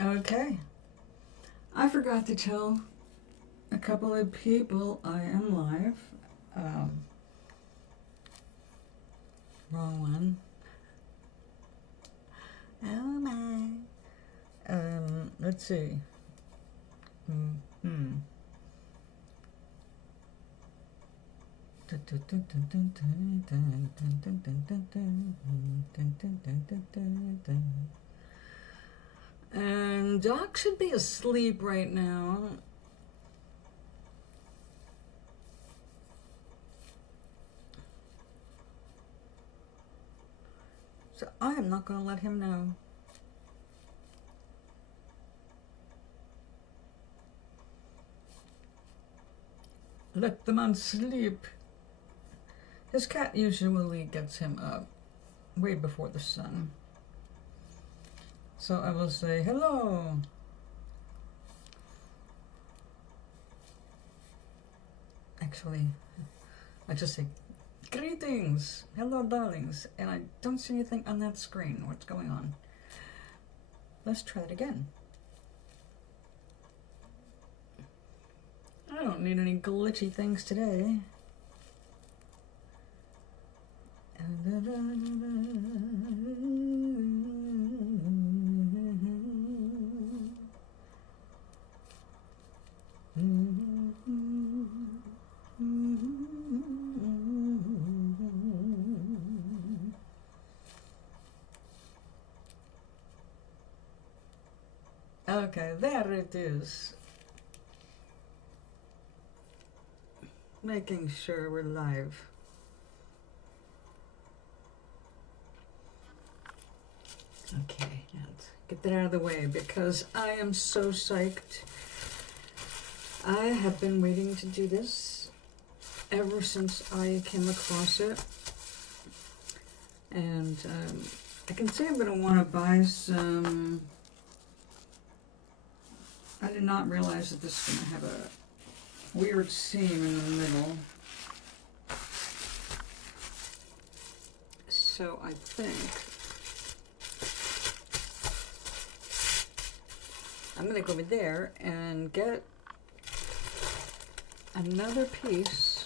Okay. I forgot to tell a couple of people I am live. Wrong one. Oh my. Let's see. And Doc should be asleep right now. So I am not going to let him know. Let the man sleep. His cat usually gets him up way before the sun. So I will say, hello. Actually, I just say, greetings, hello darlings, and I don't see anything on that screen. What's going on? Let's try it again. I don't need any glitchy things today. Okay, there it is. Making sure we're live. Okay, let's get that out of the way because I am so psyched. I have been waiting to do this ever since I came across it. And I can say I'm going to want to buy some. I did not realize that this is going to have a weird seam in the middle. So I think I'm going to go over there and get another piece.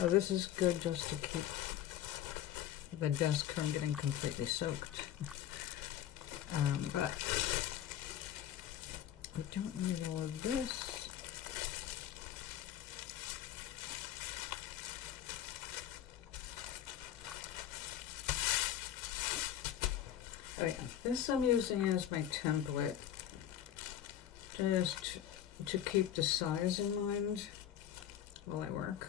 Oh, this is good just to keep the desk from getting completely soaked. But we don't need all of this. Oh yeah, this I'm using as my template, just to keep the size in mind while I work.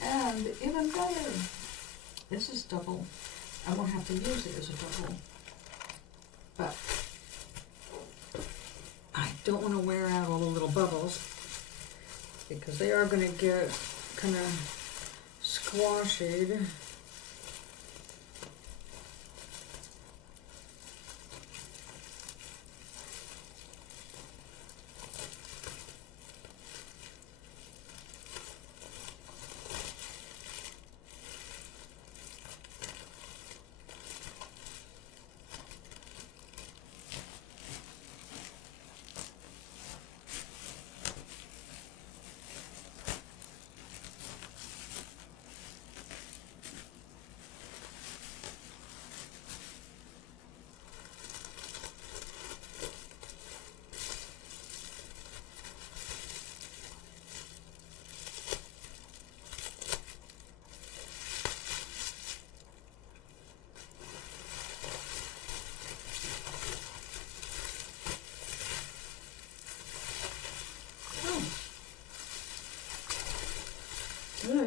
And even better, this is double. I won't have to use it as a double. But I don't want to wear out all the little bubbles because they are going to get kind of squashed.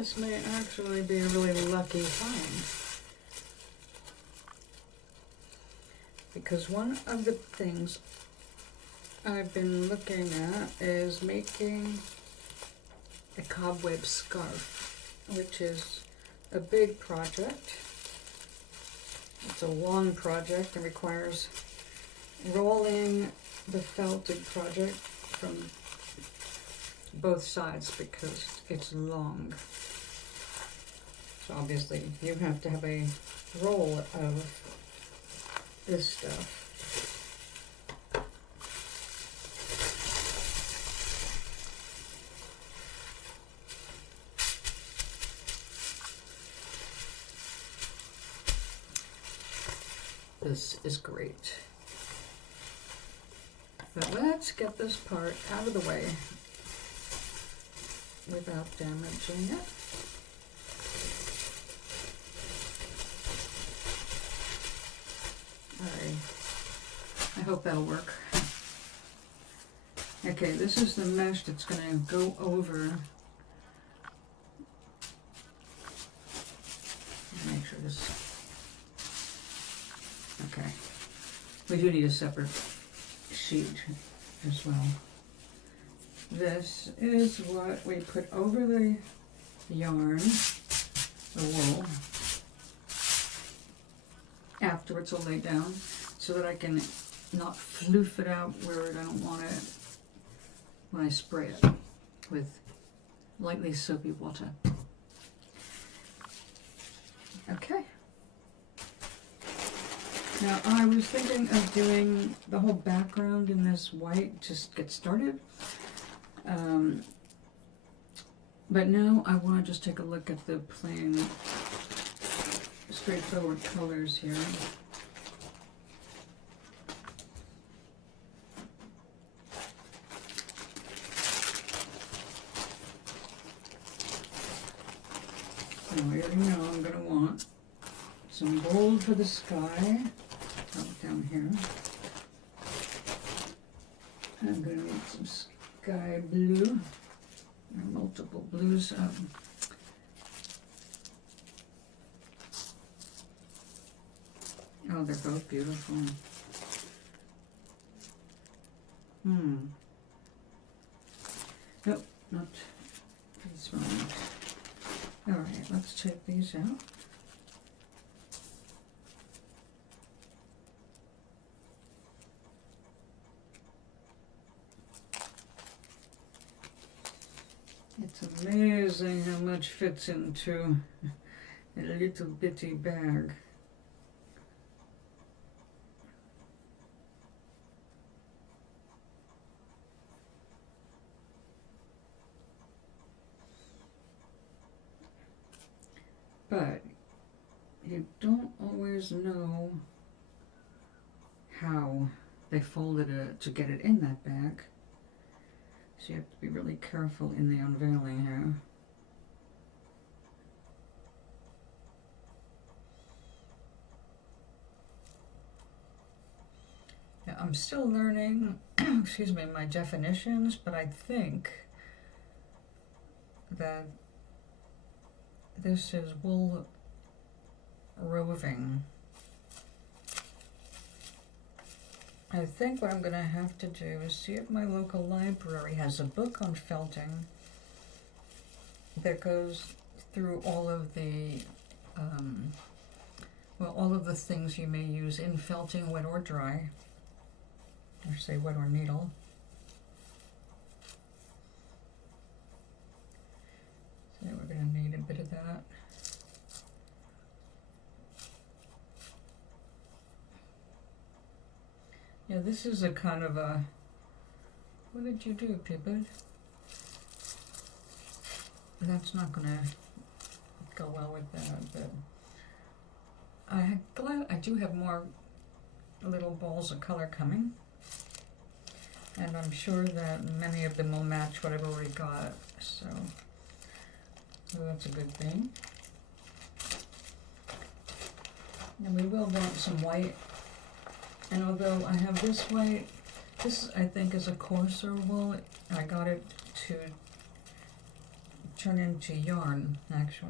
this may actually be a really lucky find. Because one of the things I've been looking at is making a cobweb scarf, which is a big project. It's a long project and requires rolling the felted project from both sides because it's long. So obviously you have to have a roll of this stuff. This is great. But let's get this part out of the way without damaging it. I hope that'll work. Okay, this is the mesh that's going to go over. Make sure this. Okay. We do need a separate sheet as well. This is what we put over the yarn, the wool, after it's all laid down, so that I can not floof it out where I don't want it when I spray it with lightly soapy water. Okay. Now I was thinking of doing the whole background in this white, just get started. But now I want to just take a look at the plain, straightforward colors here. Now I already know I'm going to want some gold for the sky. Down here. I'm going to need some sky blue. There are multiple blues. Oh, they're both beautiful. Nope, not this one. Alright, let's check these out. It's amazing how much fits into a little bitty bag. But you don't always know how they folded it to get it in that bag. So you have to be really careful in the unveiling here. Now, I'm still learning, excuse me, my definitions, but I think that this is wool roving. I think what I'm going to have to do is see if my local library has a book on felting that goes through all of the, all of the things you may use in felting, wet or dry, or say wet or needle. So we're going to need a bit of that. Yeah, this is a kind of a, what did you do, Pippin? That's not going to go well with that, but I do have more little balls of color coming, and I'm sure that many of them will match whatever we got, so that's a good thing. And we will want some white. And although I have this white, this I think is a coarser wool. I got it to turn into yarn, actually.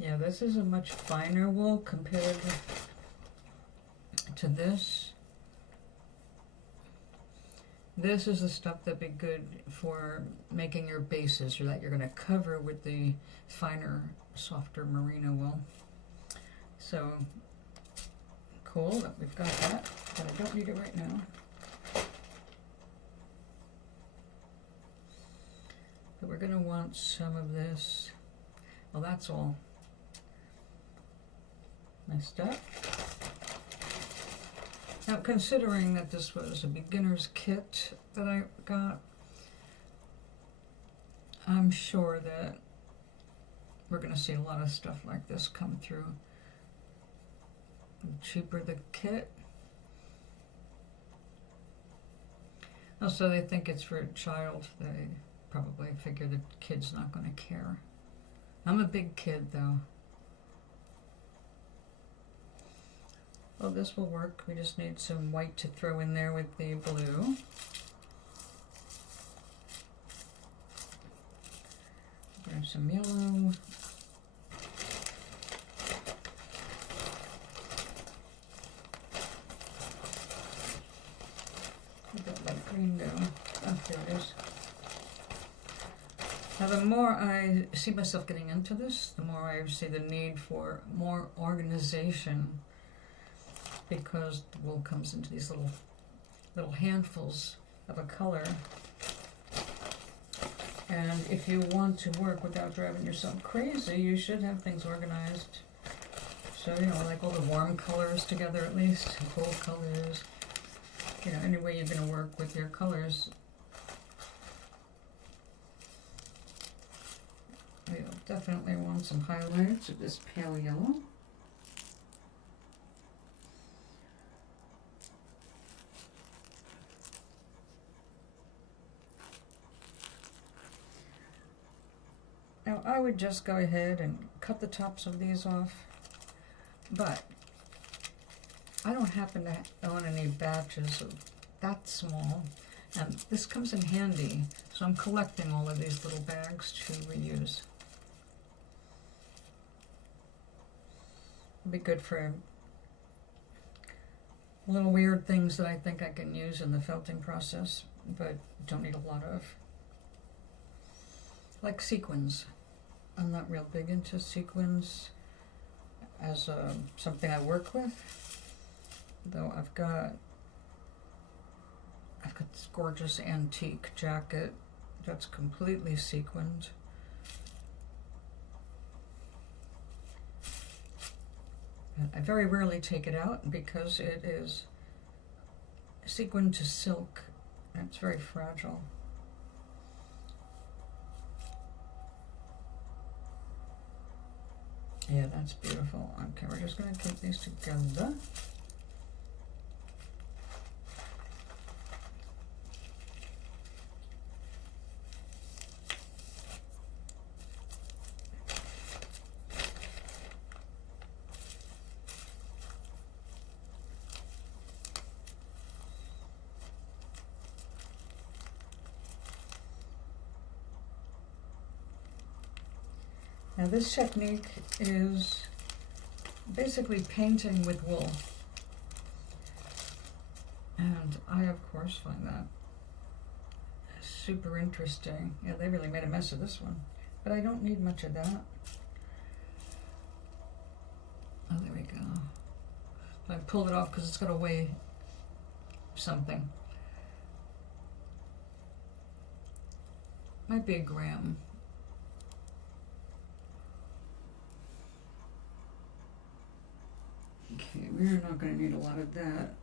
Yeah, this is a much finer wool compared to this. This is the stuff that'd be good for making your bases, or that you're going to cover with the finer, softer merino wool. So cool that we've got that, but I don't need it right now. But we're going to want some of this. Well, that's all messed up. Now, considering that this was a beginner's kit that I got, I'm sure that we're going to see a lot of stuff like this come through. The cheaper the kit. Also, they think it's for a child. They probably figure the kid's not going to care. I'm a big kid, though. Well, this will work. We just need some white to throw in there with the blue. Grab some yellow. Where'd that light green go? Oh, there it is. Now, the more I see myself getting into this, the more I see the need for more organization, because the wool comes into these little handfuls of a color. And if you want to work without driving yourself crazy, you should have things organized. So, you know, like all the warm colors together at least, and cold colors. You know, any way you're going to work with your colors. We'll definitely want some highlights of this pale yellow. Now, I would just go ahead and cut the tops of these off, but I don't happen to own any batches of that small, and this comes in handy, so I'm collecting all of these little bags to reuse. It'll be good for little weird things that I think I can use in the felting process, but don't need a lot of. Like sequins. I'm not real big into sequins as something I work with, though I've got this gorgeous antique jacket that's completely sequined. I very rarely take it out because it is sequined to silk and it's very fragile. Yeah, that's beautiful. Okay, we're just going to keep these together. Now this technique is basically painting with wool, and I of course find that super interesting. Yeah, they really made a mess of this one, but I don't need much of that. Oh, there we go. I pulled it off because it's got to weigh something. Might be a gram. Okay, we're not going to need a lot of that.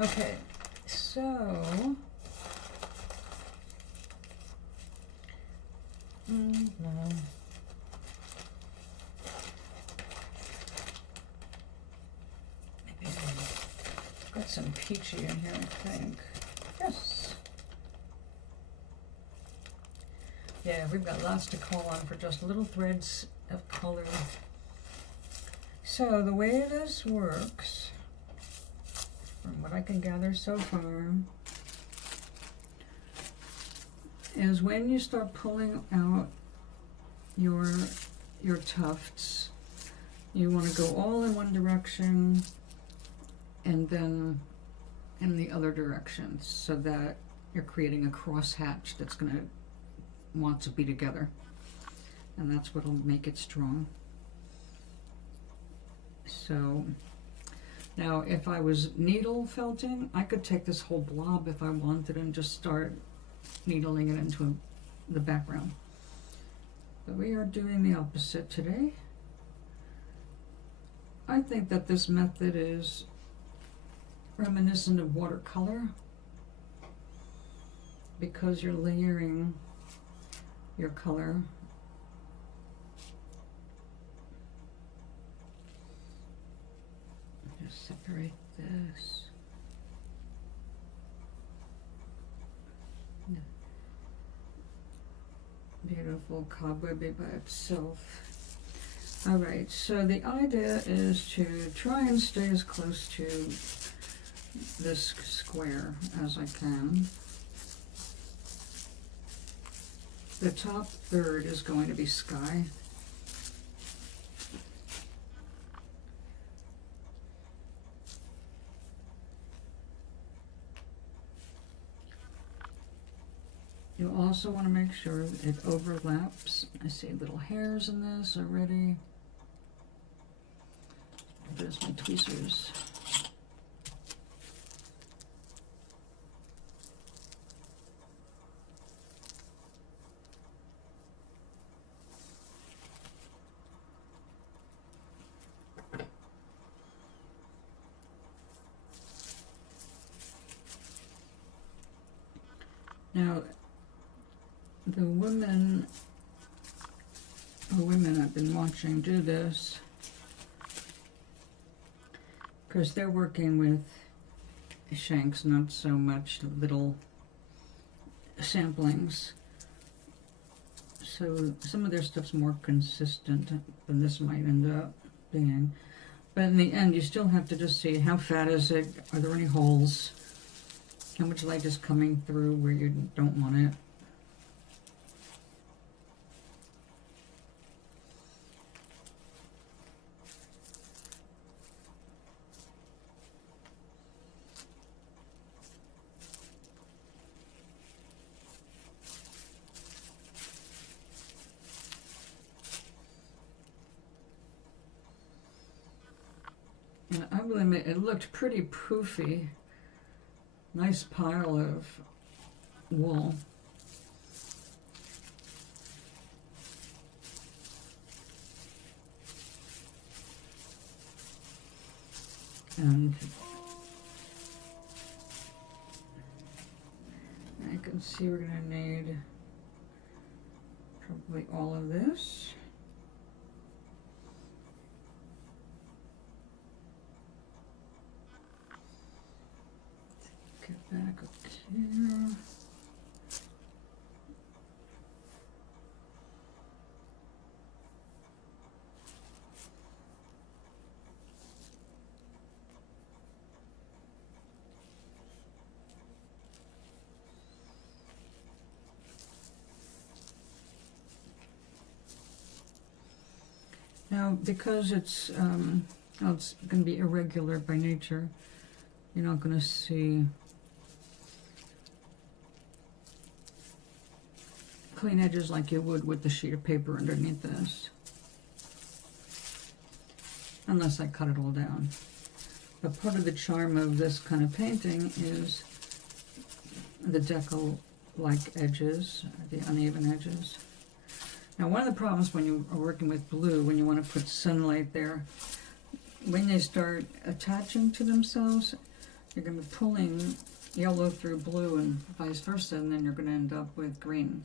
Okay, so No. Maybe I've got some peachy in here, I think. Yes. Yeah, we've got lots to call on for just little threads of color. So the way this works, from what I can gather so far, is when you start pulling out your tufts, you want to go all in one direction and then in the other direction, so that you're creating a cross hatch that's going to want to be together, and that's what'll make it strong. So now if I was needle felting, I could take this whole blob if I wanted and just start needling it into the background. But we are doing the opposite today. I think that this method is reminiscent of watercolor because you're layering your color. Just separate this. Beautiful cobwebby by itself. Alright, so the idea is to try and stay as close to this square as I can. The top third is going to be sky. You also want to make sure it overlaps. I see little hairs in this already. There's my tweezers. Now, the women I've been watching do this because they're working with shanks, not so much little samplings. So some of their stuff's more consistent than this might end up being. But in the end, you still have to just see how fat is it, are there any holes, how much light is coming through where you don't want it. And I will admit, it looked pretty poofy. Nice pile of wool. And I can see we're going to need probably all of this. Get back up here. Now, because it's going to be irregular by nature, you're not going to see clean edges like you would with the sheet of paper underneath this, unless I cut it all down. But part of the charm of this kind of painting is the deco-like edges, the uneven edges. Now, one of the problems when you are working with blue, when you want to put sunlight there, when they start attaching to themselves, you're going to be pulling yellow through blue and vice versa, and then you're going to end up with green.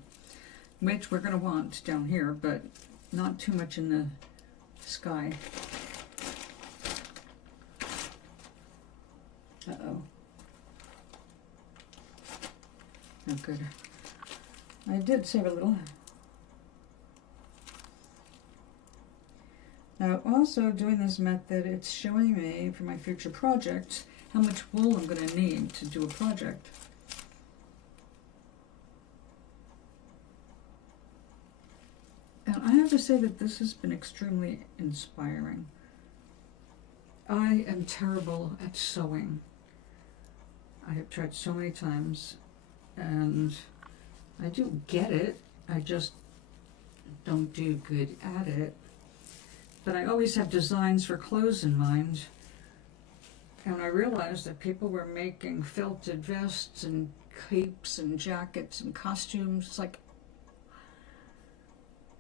which we're going to want down here, but not too much in the sky. Uh-oh. Oh, good. I did save a little. Now, also doing this method, it's showing me for my future projects how much wool I'm going to need to do a project. And I have to say that this has been extremely inspiring. I am terrible at sewing. I have tried so many times, and I do get it. I just don't do good at it. But I always have designs for clothes in mind. And I realized that people were making felted vests and capes and jackets and costumes. It's like,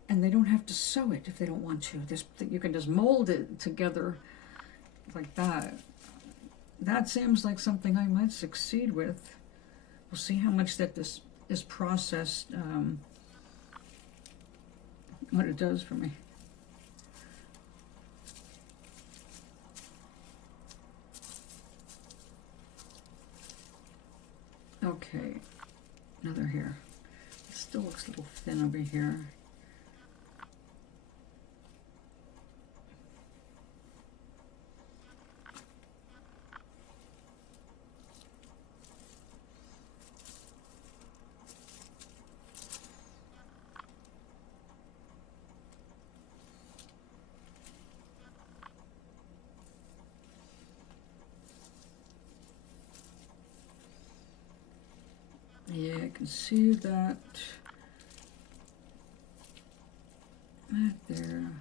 and they don't have to sew it if they don't want to. You can just mold it together like that. That seems like something I might succeed with. We'll see how much that this process, what it does for me. Okay, another here. It still looks a little thin over here. Yeah, I can see that right there.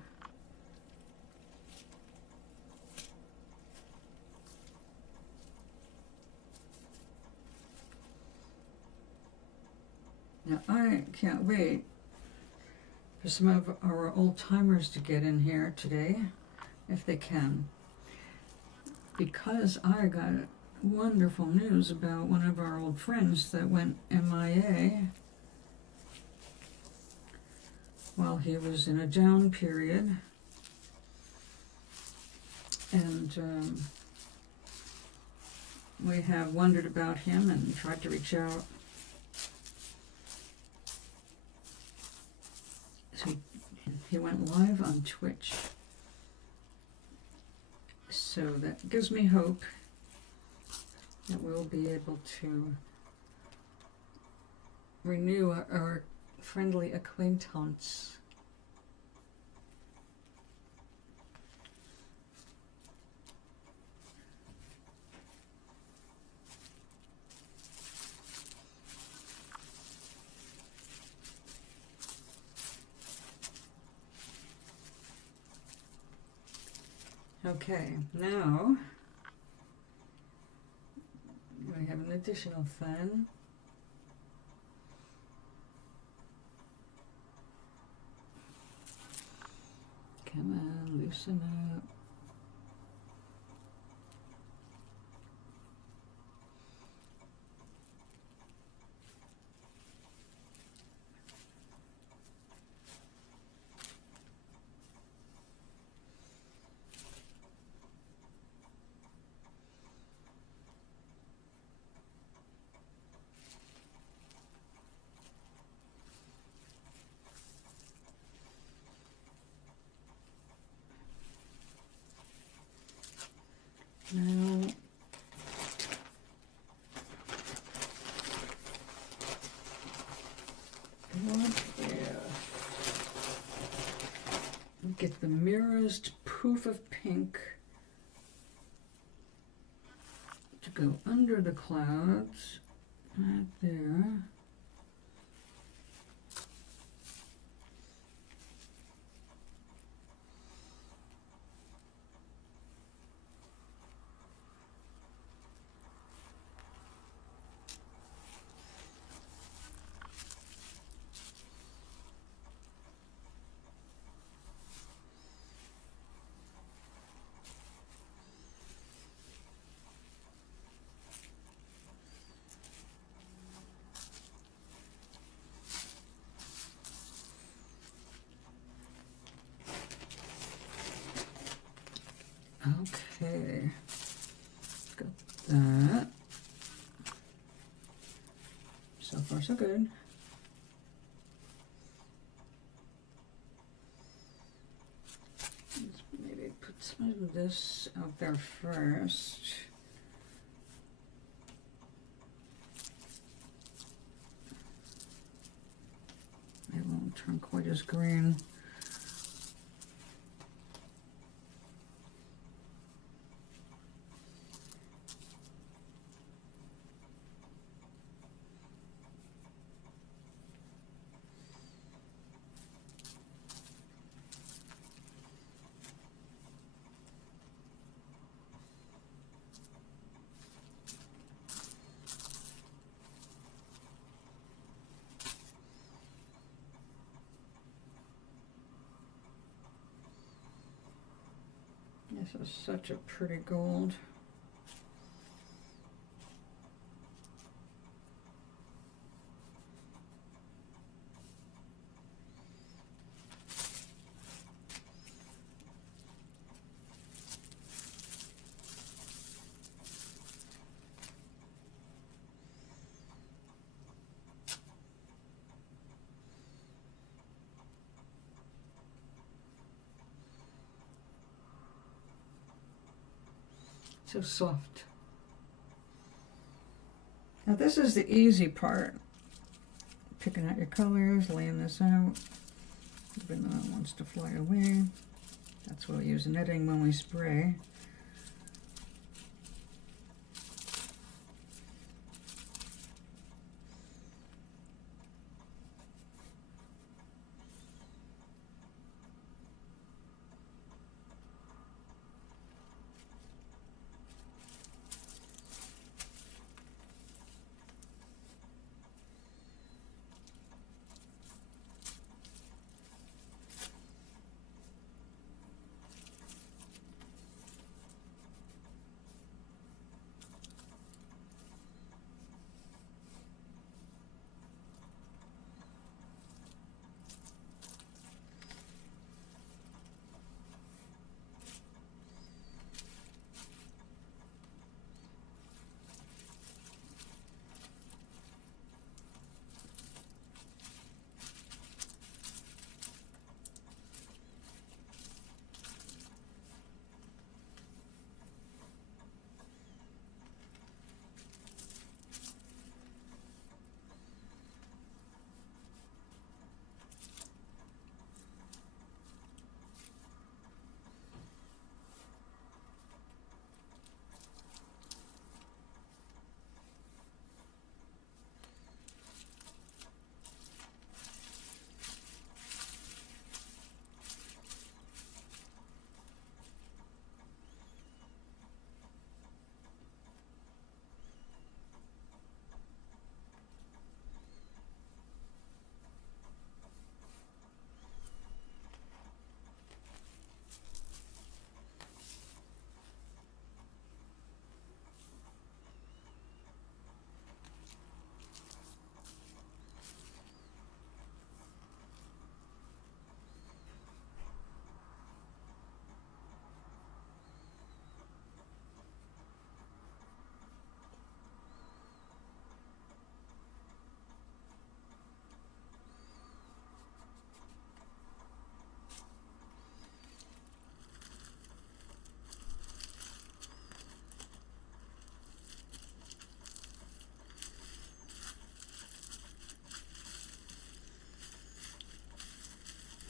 Now I can't wait for some of our old timers to get in here today, if they can, because I got wonderful news about one of our old friends that went MIA while he was in a down period, and we have wondered about him and tried to reach out. So he went live on Twitch, so that gives me hope that we'll be able to renew our friendly acquaintance. Okay, now we have an additional fan. Come on, loosen up. Now, what if we get the merest poof of pink to go under the clouds right there. Okay, got that. So far, so good. Let's maybe put some of this out there first. It won't turn quite as green. This is such a pretty gold. So soft. Now this is the easy part. Picking out your colors, laying this out. Even though it wants to fly away. That's what we use netting when we spray.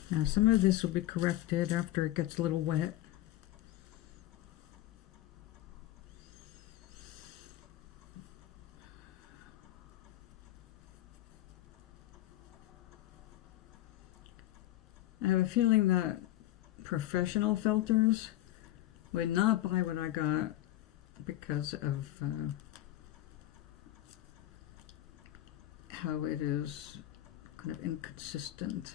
Now some of this will be corrected after it gets a little wet. I have a feeling that professional filters would not buy what I got because of how it is kind of inconsistent.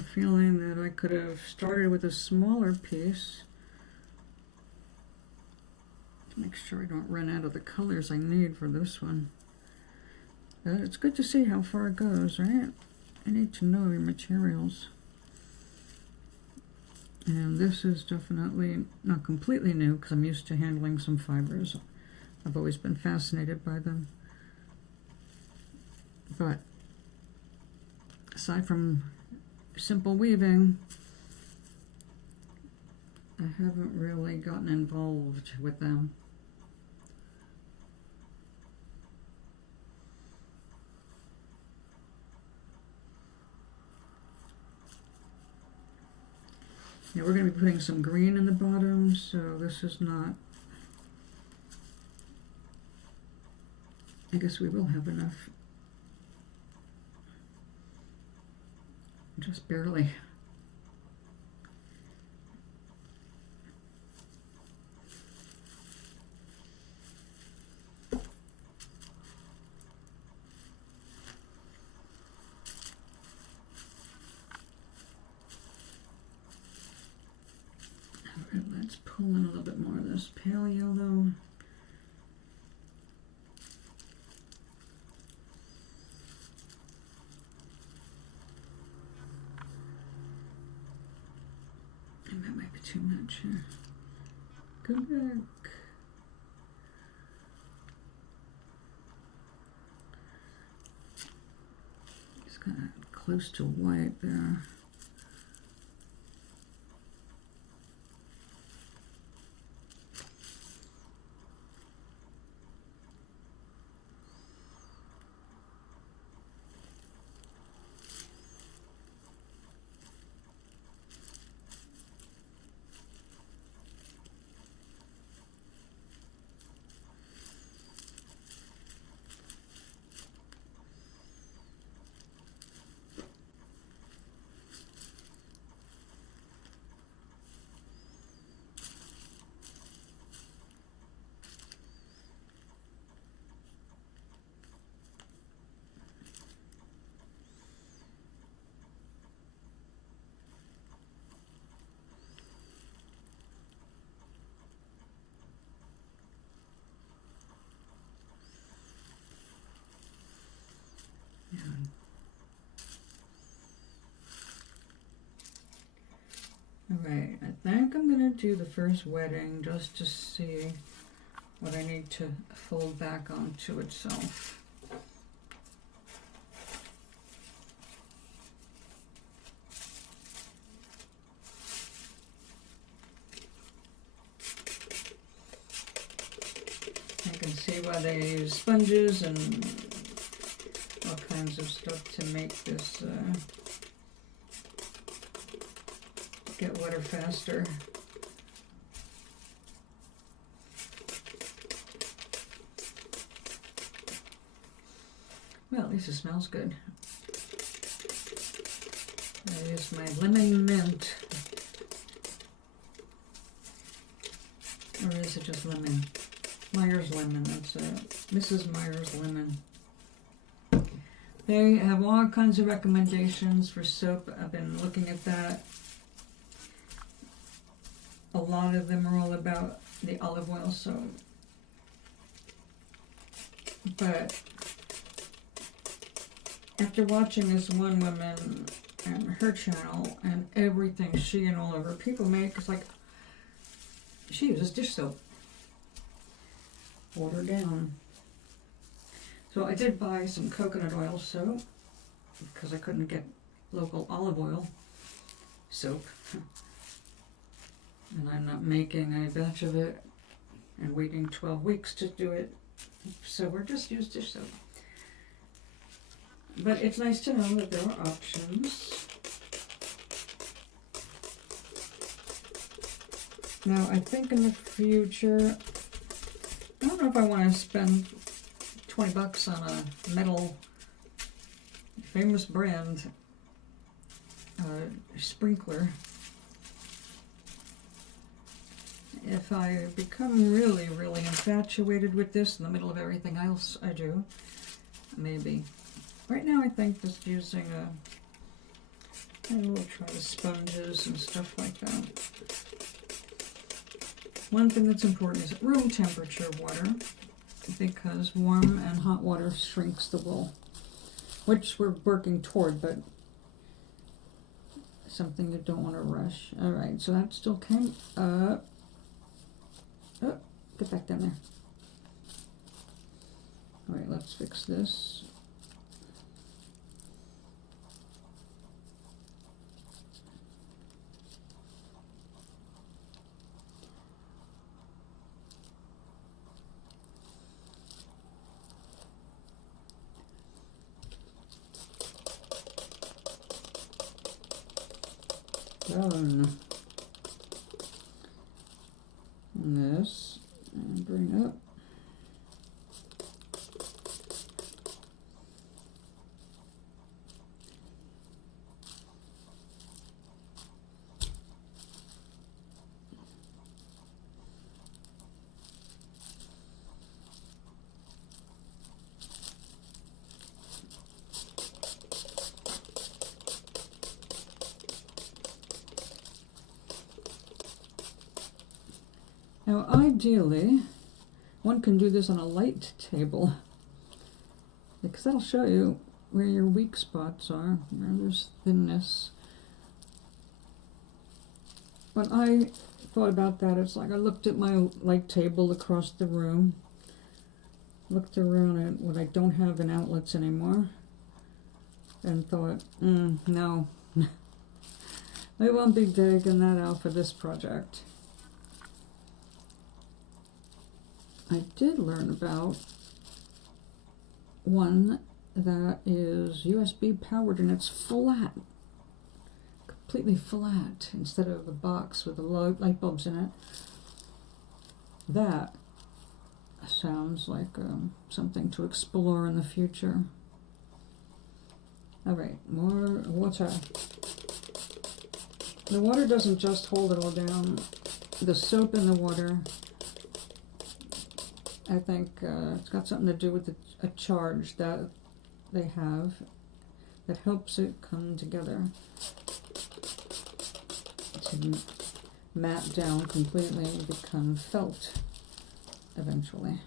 a feeling that I could have started with a smaller piece to make sure I don't run out of the colors I need for this one. But it's good to see how far it goes, right? I need to know your materials. And this is definitely not completely new because I'm used to handling some fibers. I've always been fascinated by them. But aside from simple weaving, I haven't really gotten involved with them. Now we're going to be putting some green in the bottom, so this is not, I guess we will have enough. Just barely. Alright, let's pull in a little bit more of this pale yellow. And that might be too much here. Go back. It's kind of close to white there. Alright, I think I'm going to do the first wedding just to see what I need to fold back onto itself. I can see why they use sponges and all kinds of stuff to make this get wetter faster. Well, at least it smells good. I use my lemon mint. Or is it just lemon? Myers lemon, that's it. Mrs. Myers lemon. They have all kinds of recommendations for soap. I've been looking at that. A lot of them are all about the olive oil soap. But after watching this one woman and her channel and everything she and all of her people make, it's like she uses dish soap. Water down. So I did buy some coconut oil soap because I couldn't get local olive oil soap. And I'm not making a batch of it and waiting 12 weeks to do it. So we're just using dish soap. But it's nice to know that there are options. Now I think in the future, I don't know if I want to spend 20 bucks on a metal famous brand sprinkler. If I become really, really infatuated with this in the middle of everything else I do, maybe. Right now I think just using And we'll try the sponges and stuff like that. One thing that's important is room temperature water, because warm and hot water shrinks the wool, which we're working toward, but something you don't want to rush. All right, so that still came up. Oh, get back down there. All right, let's fix this. Done. And this, and bring up. Now, ideally, one can do this on a light table, because that'll show you where your weak spots are, where there's thinness. When I thought about that, it's like I looked at my light table across the room, looked around at what I don't have in outlets anymore, and thought, no, we won't be digging that out for this project. I did learn about one that is USB powered and it's flat, completely flat, instead of a box with the light bulbs in it. That sounds like something to explore in the future. All right, more water. The water doesn't just hold it all down. The soap in the water, I think it's got something to do with a charge that they have that helps it come together to mat down completely and become felt eventually.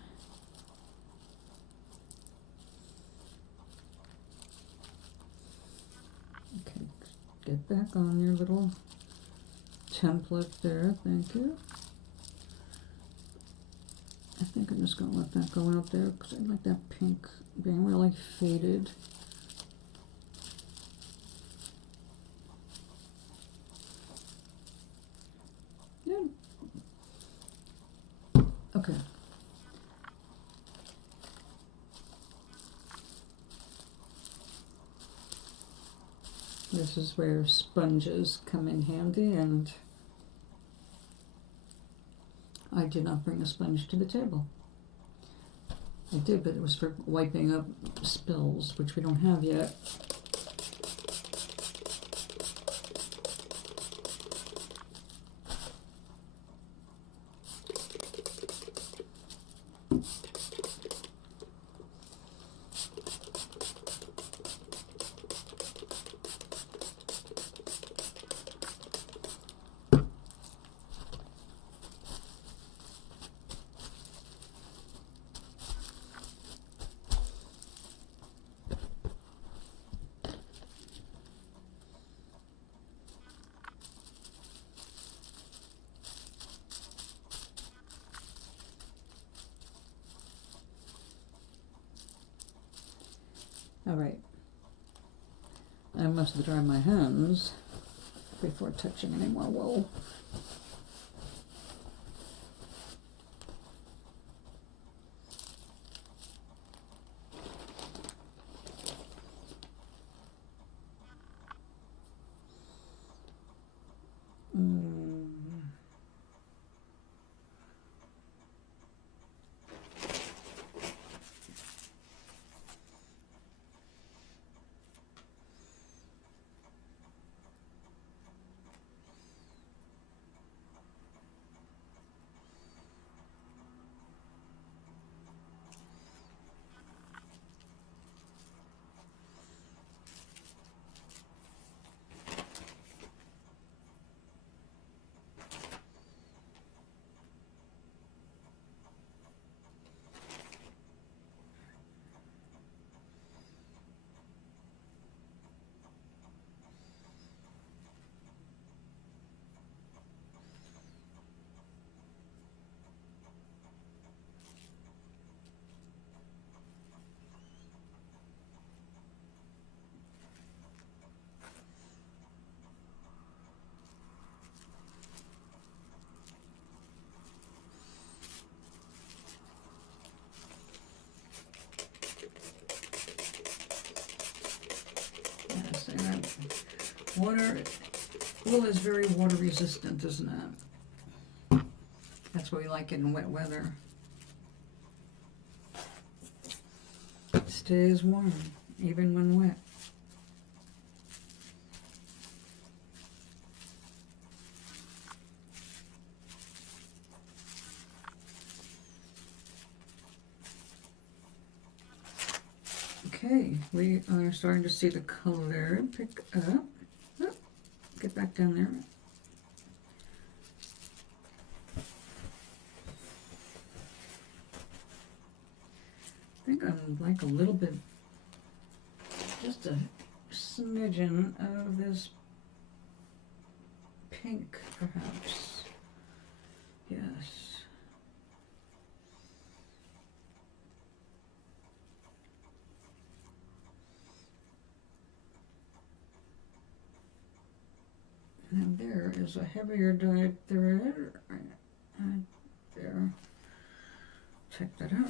Okay, get back on your little template there, thank you. I think I'm just going to let that go out there because I like that pink being really faded. Yeah. Okay. This is where sponges come in handy, and I did not bring a sponge to the table. I did, but it was for wiping up spills, which we don't have yet. All right, I must dry my hands before touching any more wool. wool is very water resistant, isn't it? That's why we like it in wet weather. It stays warm, even when wet. Okay, we are starting to see the color pick up. Oh, get back down there. I think I'm like a little bit, just a smidgen of this pink, perhaps. Yes. And there is a heavier dyed thread right there. Check that out.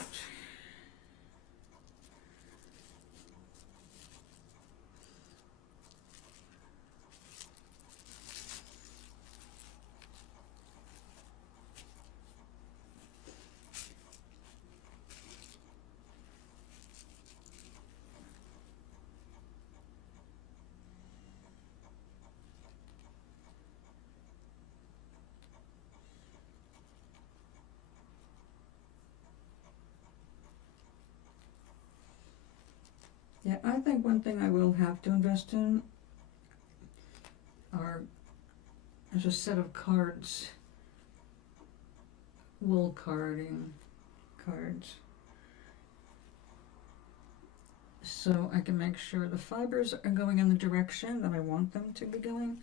Yeah, I think one thing I will have to invest in is a set of cards, wool carding cards, so I can make sure the fibers are going in the direction that I want them to be going.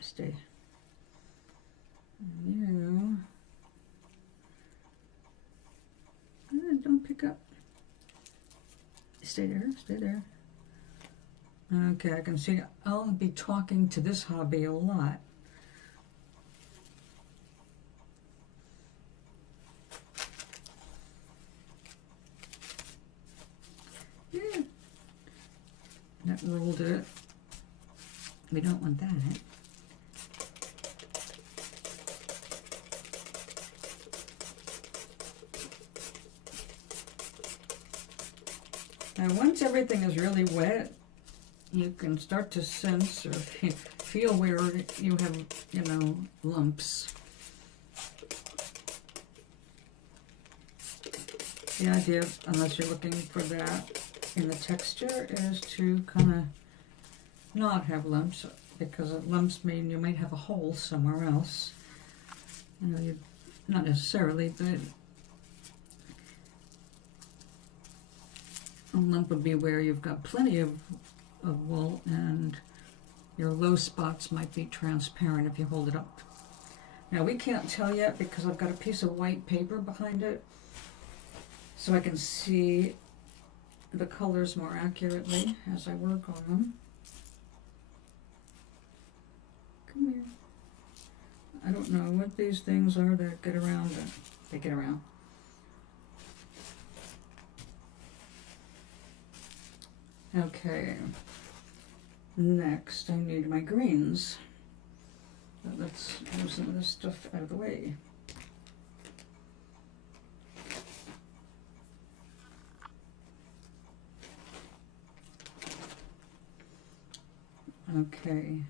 Stay. You. Don't pick up. Stay there, stay there. Okay, I can see I'll be talking to this hobby a lot. Yeah. That rolled it. We don't want that. Now, once everything is really wet, you can start to sense or feel where you have, lumps. The idea, unless you're looking for that in the texture, is to kind of not have lumps, because lumps mean you might have a hole somewhere else. Not necessarily, but a lump would be where you've got plenty of wool and your low spots might be transparent if you hold it up. Now we can't tell yet because I've got a piece of white paper behind it so I can see the colors more accurately as I work on them. Come here. I don't know what these things are that get around it. They get around. Okay, next I need my greens. Let's move some of this stuff out of the way. Okay.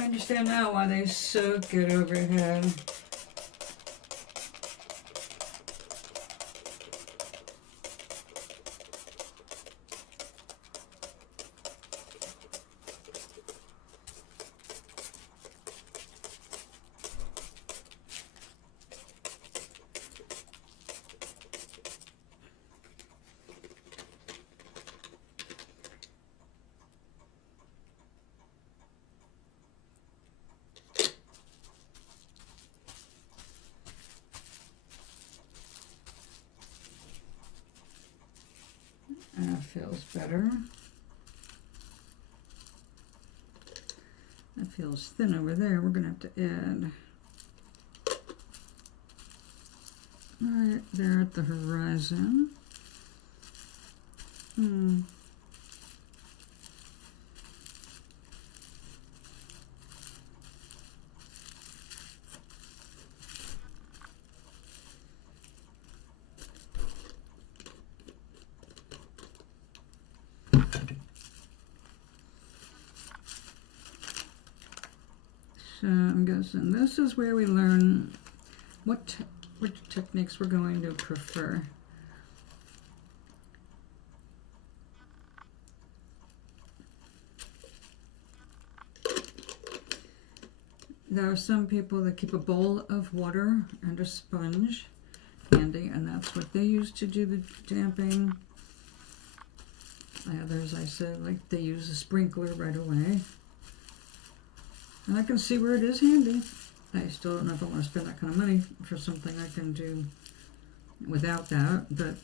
I understand now why they soak it overhead. That feels better. That feels thin over there. We're going to have to add right there at the horizon. So I'm guessing this is where we learn which techniques we're going to prefer. There are some people that keep a bowl of water and a sponge handy, and that's what they use to do the damping. Others, I said, like they use a sprinkler right away. And I can see where it is handy. I still don't know if I want to spend that kind of money for something I can do without that, but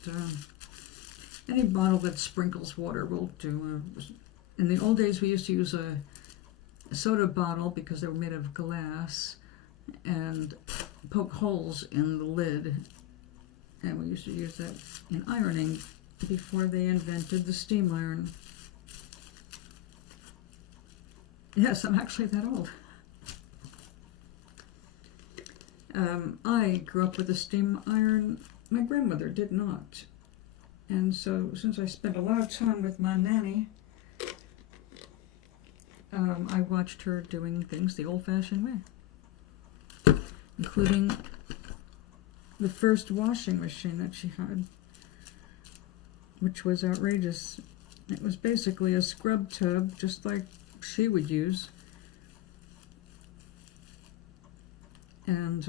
any bottle that sprinkles water will do. In the old days, we used to use a soda bottle because they were made of glass and poke holes in the lid, and we used to use that in ironing before they invented the steam iron. Yes, I'm actually that old. I grew up with a steam iron. My grandmother did not. And so since I spent a lot of time with my nanny, I watched her doing things the old-fashioned way, including the first washing machine that she had, which was outrageous. It was basically a scrub tub, just like she would use, and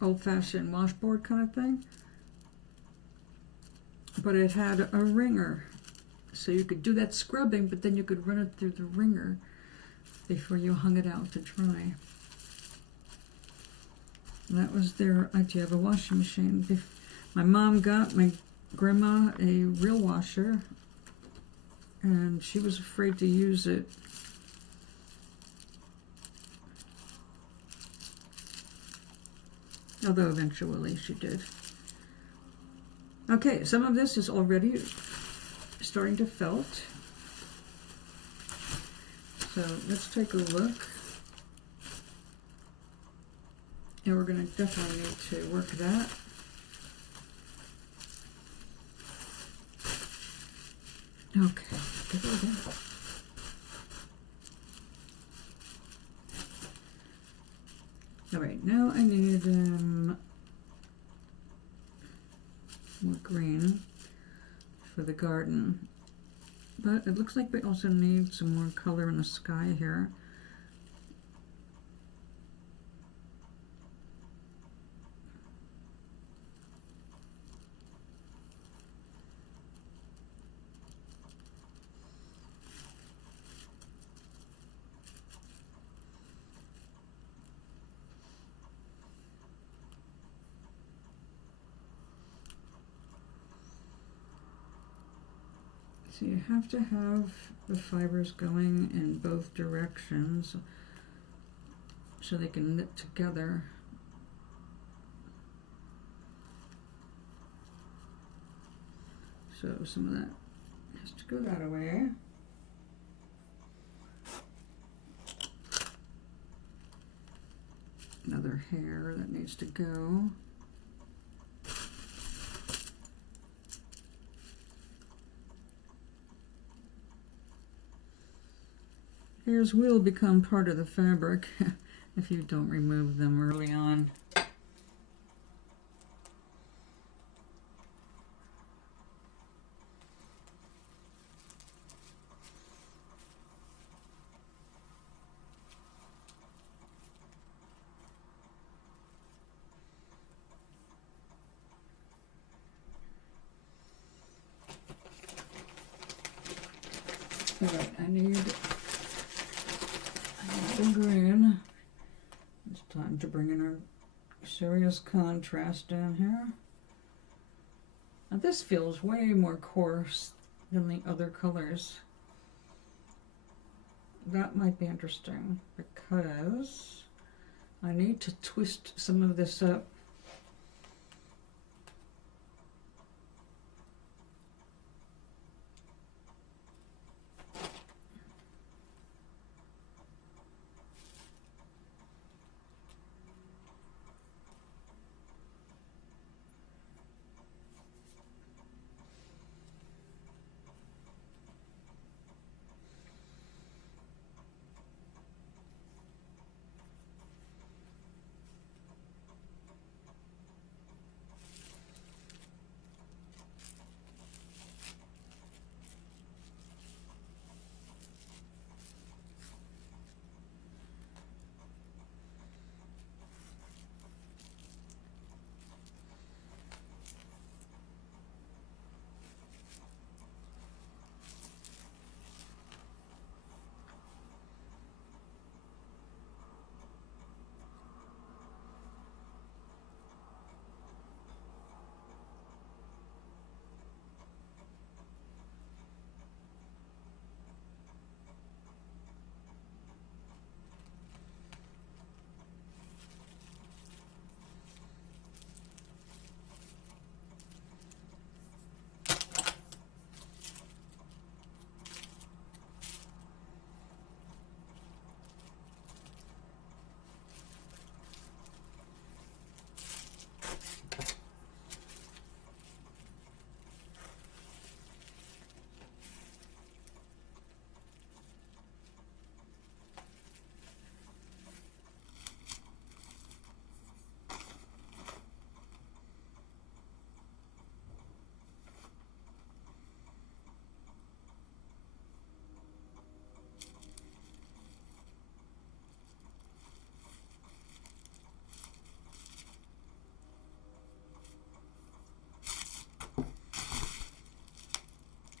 old-fashioned washboard kind of thing, but it had a wringer, so you could do that scrubbing, but then you could run it through the wringer before you hung it out to dry. And that was their idea of a washing machine. My mom got my grandma a real washer, and she was afraid to use it. Although eventually she did. Okay, some of this is already starting to felt. So let's take a look. And we're going to definitely need to work that. Okay, get rid of that. All right, now I need more green for the garden, but it looks like we also need some more color in the sky here. So you have to have the fibers going in both directions so they can knit together. So some of that has to go that way. Another hair that needs to go. Hairs will become part of the fabric if you don't remove them early on. Alright, I need the green. It's time to bring in our serious contrast down here. Now this feels way more coarse than the other colors. That might be interesting because I need to twist some of this up.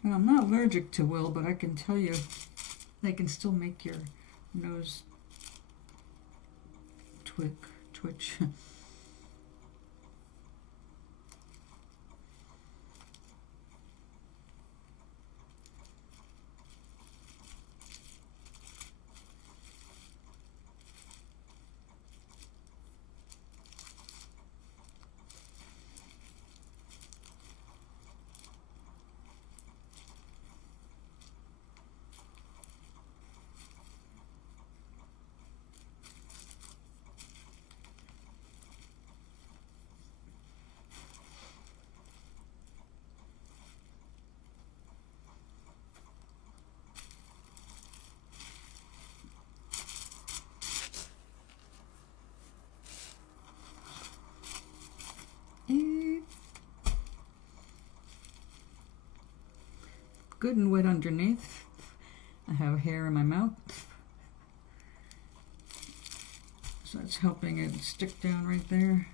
Well, I'm not allergic to wool, but I can tell you they can still make your nose twitch. Good and wet underneath. I have hair in my mouth, so it's helping it stick down right there.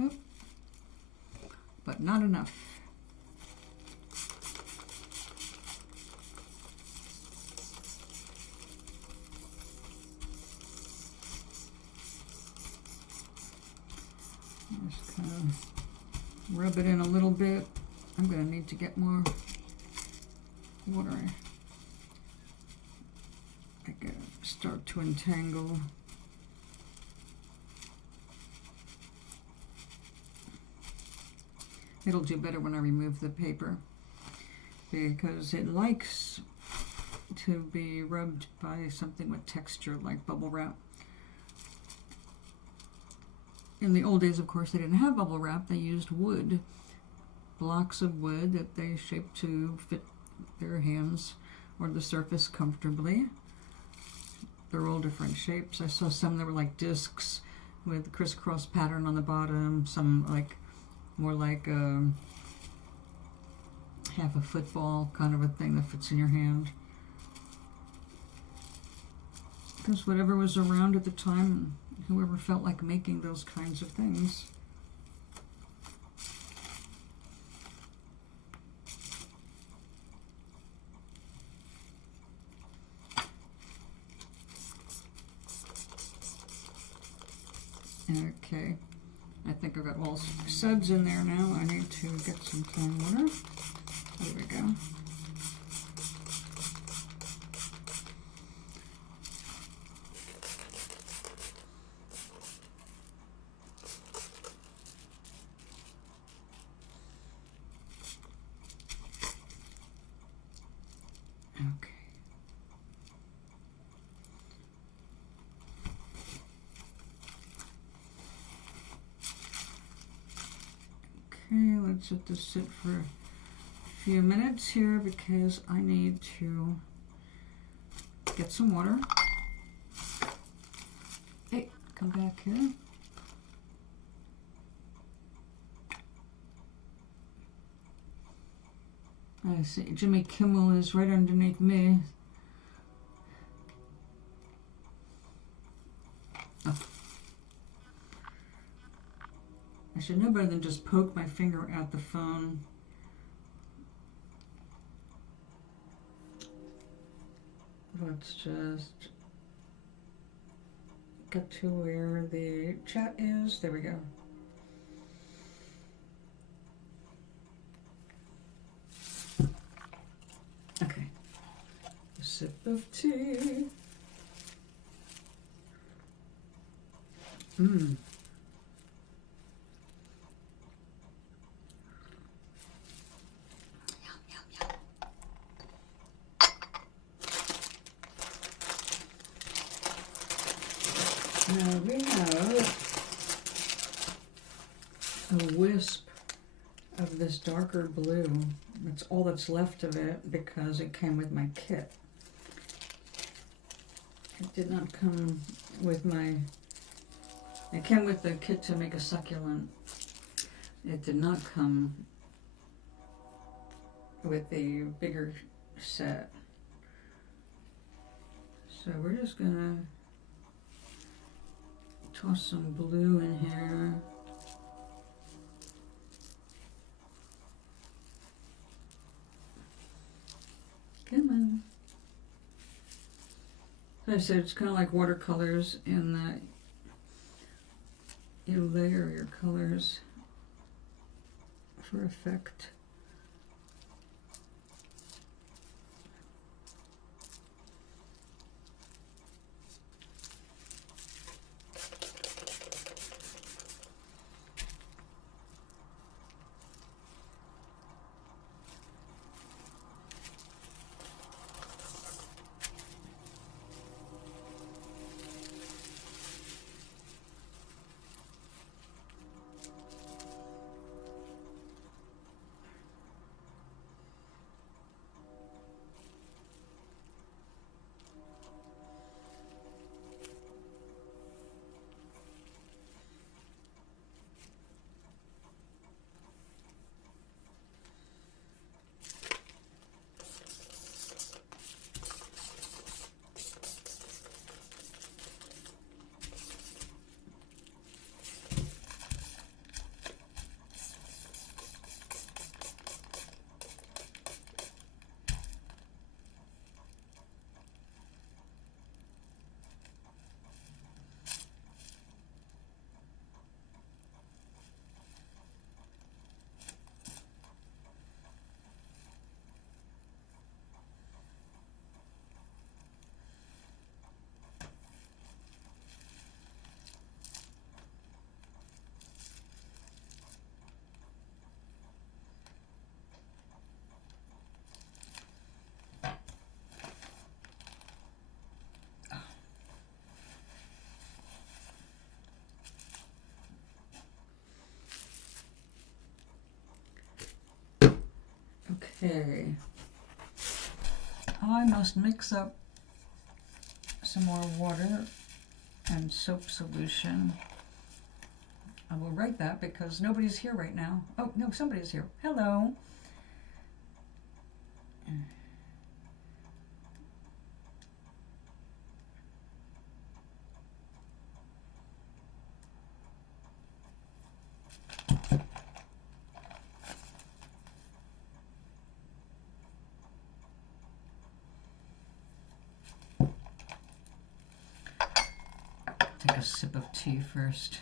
Oh, but not enough. Just kind of rub it in a little bit. I'm going to need to get more water. I can start to entangle. It'll do better when I remove the paper because it likes to be rubbed by something with texture like bubble wrap. In the old days, of course, they didn't have bubble wrap. They used wood, blocks of wood that they shaped to fit their hands or the surface comfortably. They're all different shapes. I saw some that were like discs with crisscross pattern on the bottom, some like more like half a football kind of a thing that fits in your hand. Because whatever was around at the time, whoever felt like making those kinds of things. Okay, I think I've got all suds in there now. I need to get some clean water. There we go. Okay. Okay, let's let this sit for a few minutes here because I need to get some water. Hey, come back here. I see Jimmy Kimmel is right underneath me. Oh. I should know better than just poke my finger at the phone. Let's just get to where the chat is. There we go. Okay. A sip of tea. Mmm. Now we have a wisp of this darker blue. That's all that's left of it because it came with my kit. It did not come with my... It came with the kit to make a succulent. It did not come with the bigger set. So we're just gonna toss some blue in here. Come on. As I said, it's kind of like watercolors in that you layer your colors for effect. Okay. I must mix up some more water and soap solution. I will write that because nobody's here right now. Oh, no, somebody's here. Hello. Take a sip of tea first.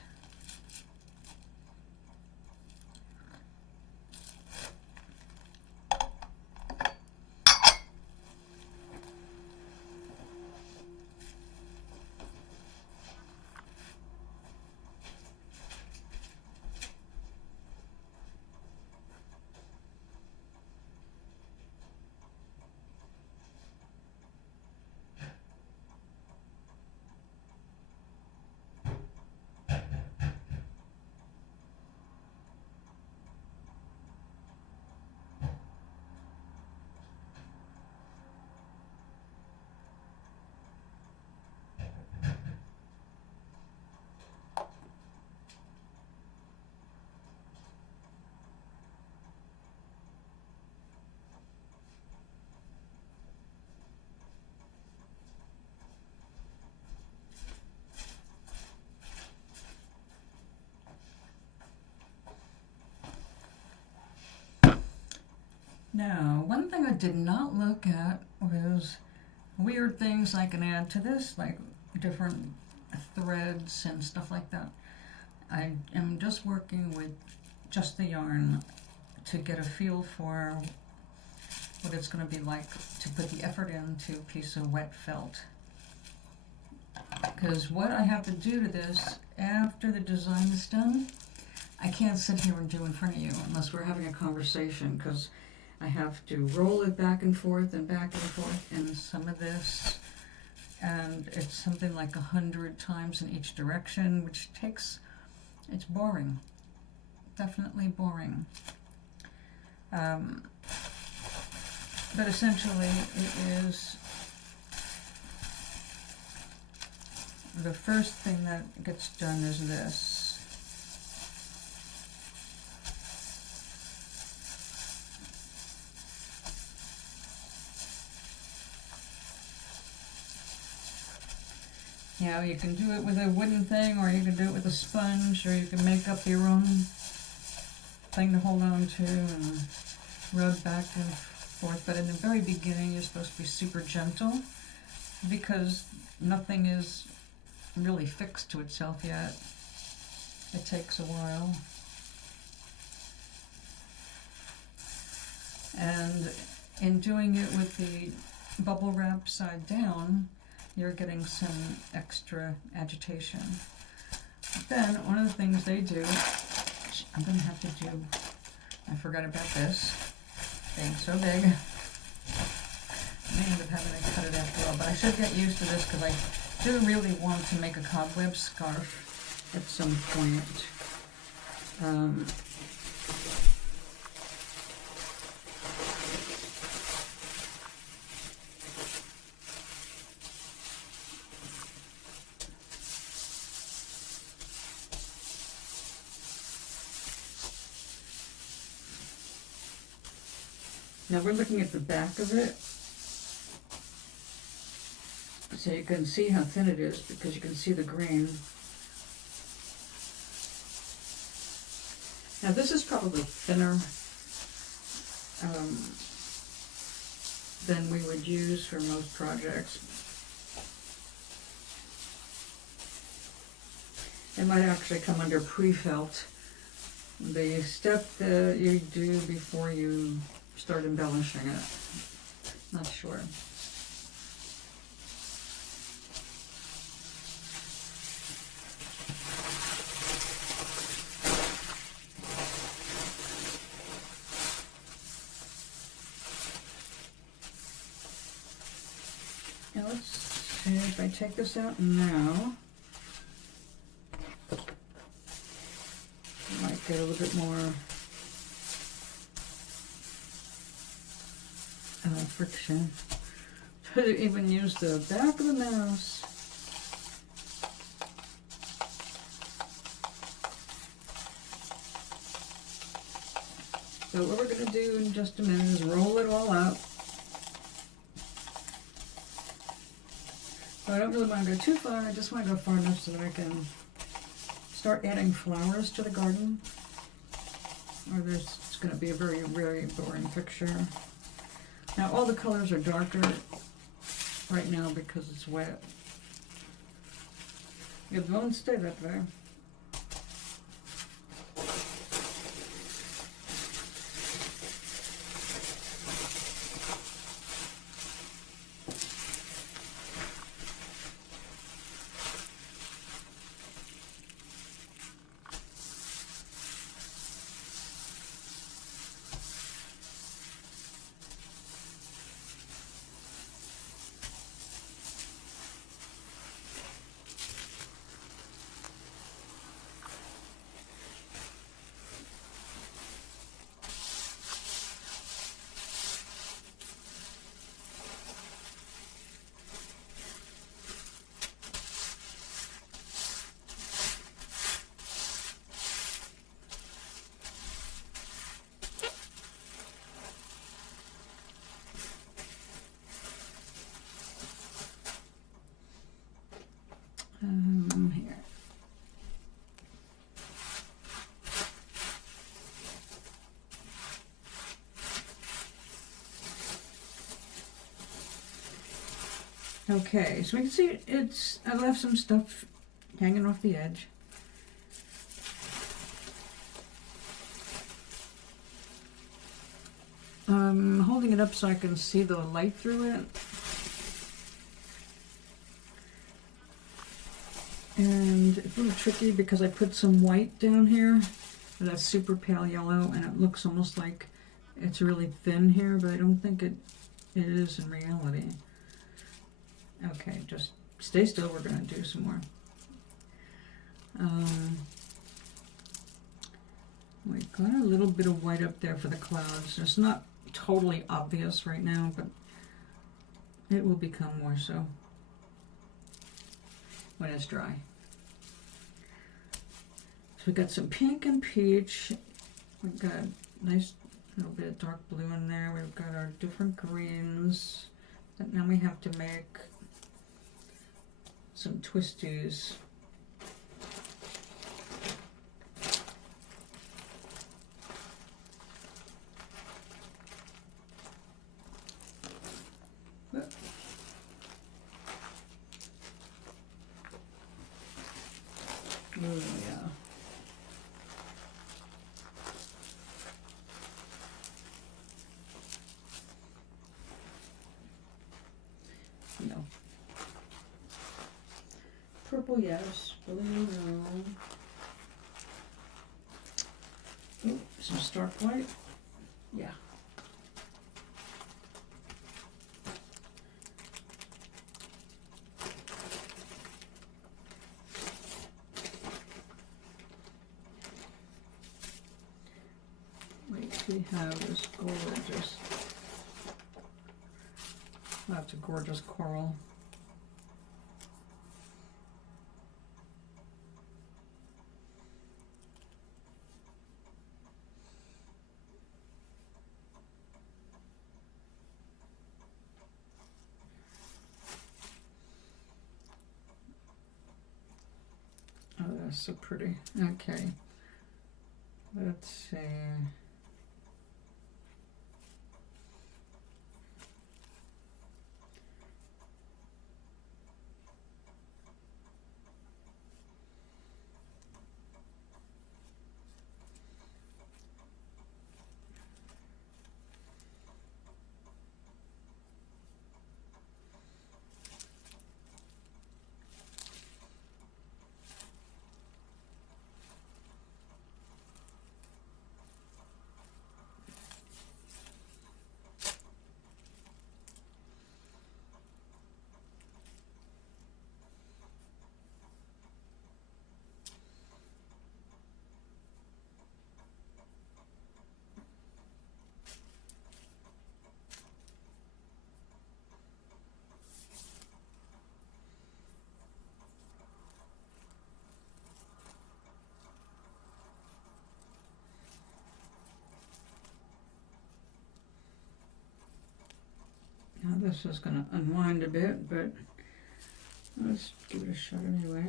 Now, one thing I did not look at was weird things I can add to this, like different threads and stuff like that. I am just working with just the yarn to get a feel for what it's going to be like to put the effort into a piece of wet felt. Because what I have to do to this after the design is done, I can't sit here and do in front of you unless we're having a conversation, because I have to roll it back and forth and in some of this, and it's something like 100 times in each direction, which takes, it's boring, definitely boring. But essentially it is, the first thing that gets done is this. You know, you can do it with a wooden thing, or you can do it with a sponge, or you can make up your own thing to hold on to and rub back and forth. But in the very beginning, you're supposed to be super gentle because nothing is really fixed to itself yet. It takes a while. And in doing it with the bubble wrap side down, you're getting some extra agitation. But then one of the things they do, which I'm going to have to do, I forgot about this, being so big. I may end up having to cut it after all, but I should get used to this because I do really want to make a cobweb scarf at some point. Now we're looking at the back of it, so you can see how thin it is because you can see the grain. Now this is probably thinner than we would use for most projects. It might actually come under pre-felt, the step that you do before you start embellishing it. Not sure. Now let's see if I take this out now. I might get a little bit more. friction. Could even use the back of the mouse. So what we're going to do in just a minute is roll it all out. So I don't really want to go too far, I just want to go far enough so that I can start adding flowers to the garden. Or it's going to be a very, very boring picture. Now all the colors are darker right now because it's wet. It won't stay that way. Here. Okay, so we can see I left some stuff hanging off the edge. I'm holding it up so I can see the light through it. And it's a little tricky because I put some white down here. That's super pale yellow, and it looks almost like it's really thin here, but I don't think it is in reality. Okay, just stay still, we're going to do some more. We got a little bit of white up there for the clouds. It's not totally obvious right now, but it will become more so when it's dry. So we got some pink and peach. We've got a nice little bit of dark blue in there. We've got our different greens. And now we have to make some twisties. Oh, yeah. No. Purple, yes. Blue, no. Oh, some stark white. Yeah. We have this gorgeous, that's a gorgeous coral. Oh, that's so pretty. Okay, let's see. this is going to unwind a bit, but let's give it a shot anyway.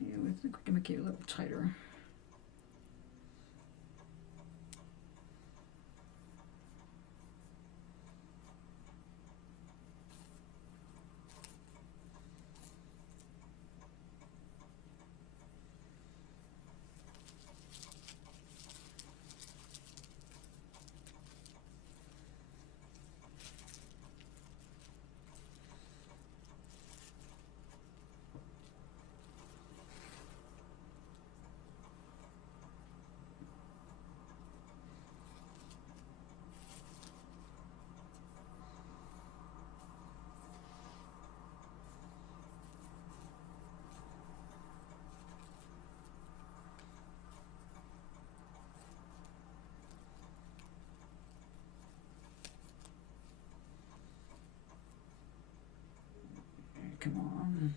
Yeah, I think we can make it a little tighter. Come on.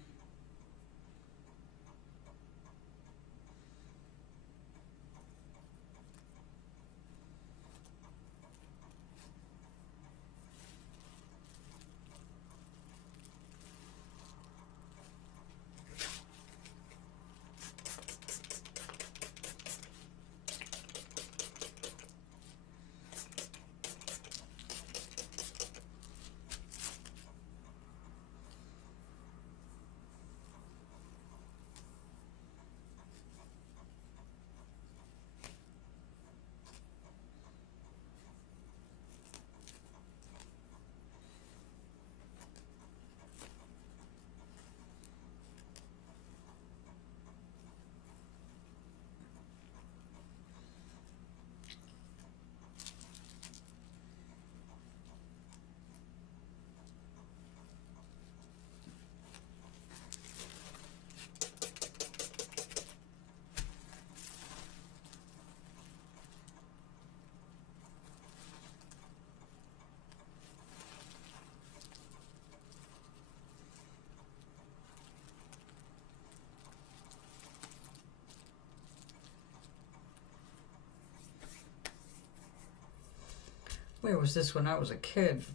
Where was this when I was a kid?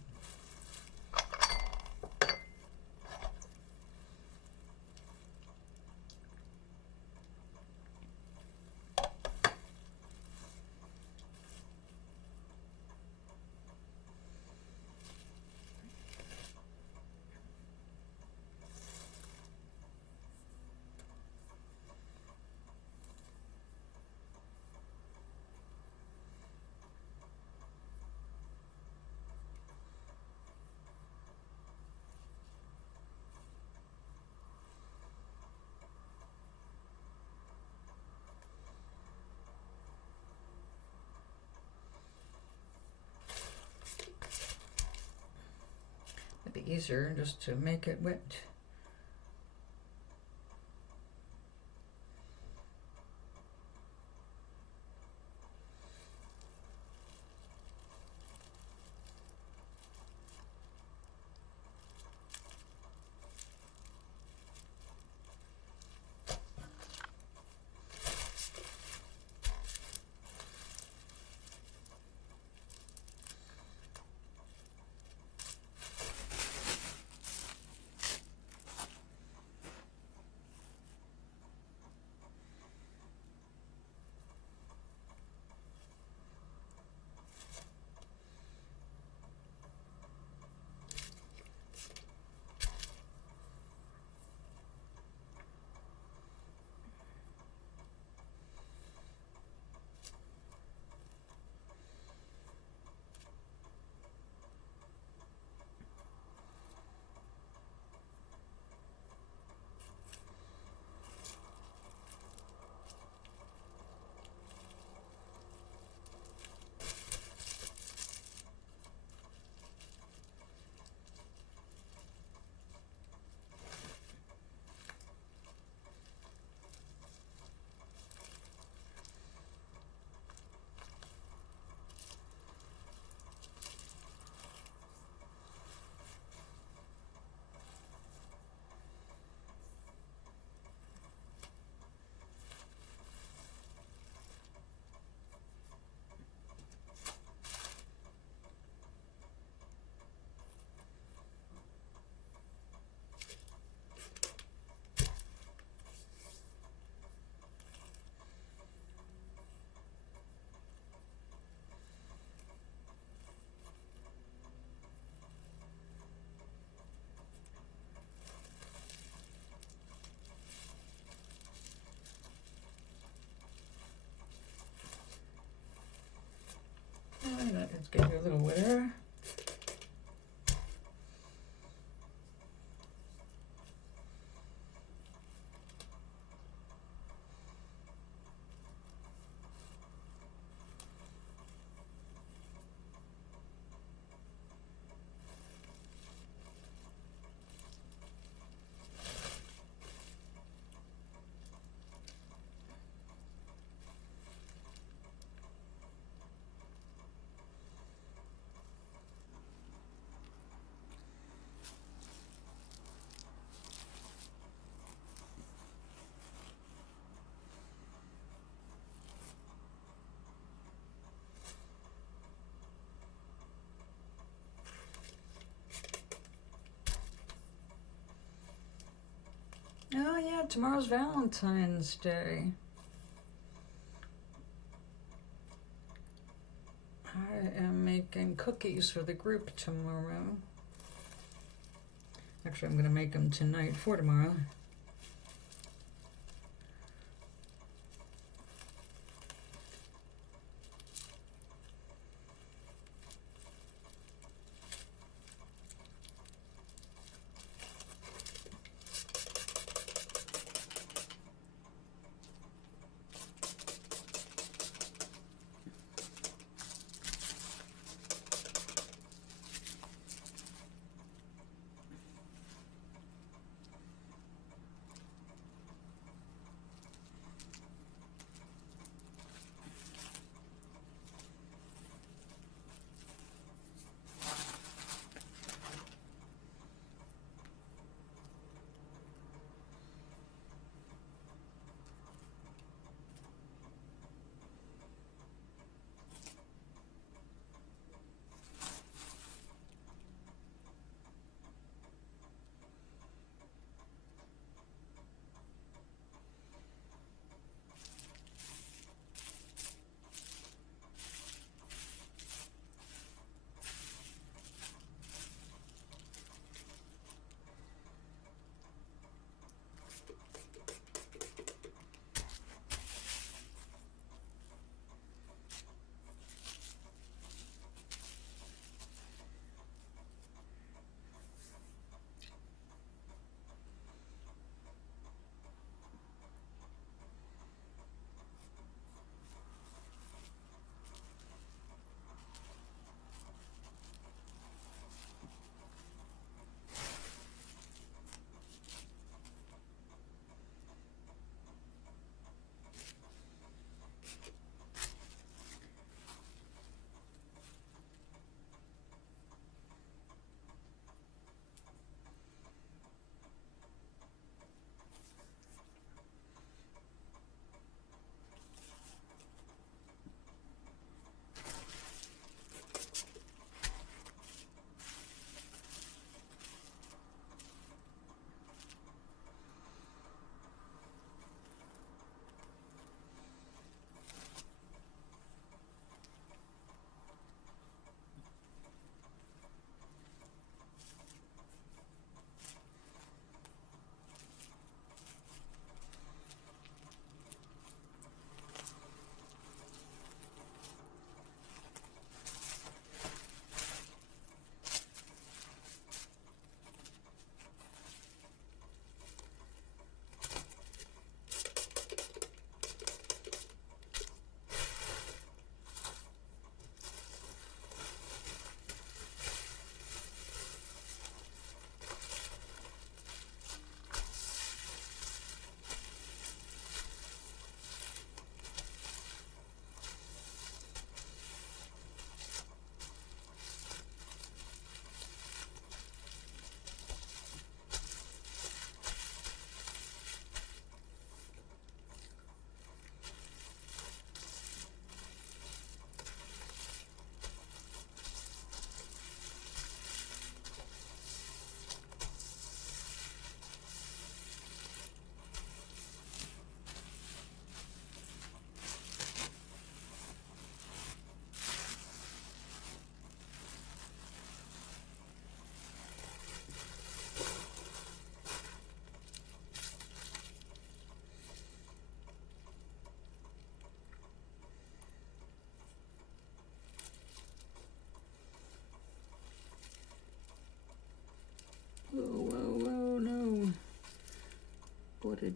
It'd be easier just to make it wet. Let's get you a little wetter. Oh yeah, tomorrow's Valentine's Day. I am making cookies for the group tomorrow. Actually, I'm going to make them tonight for tomorrow.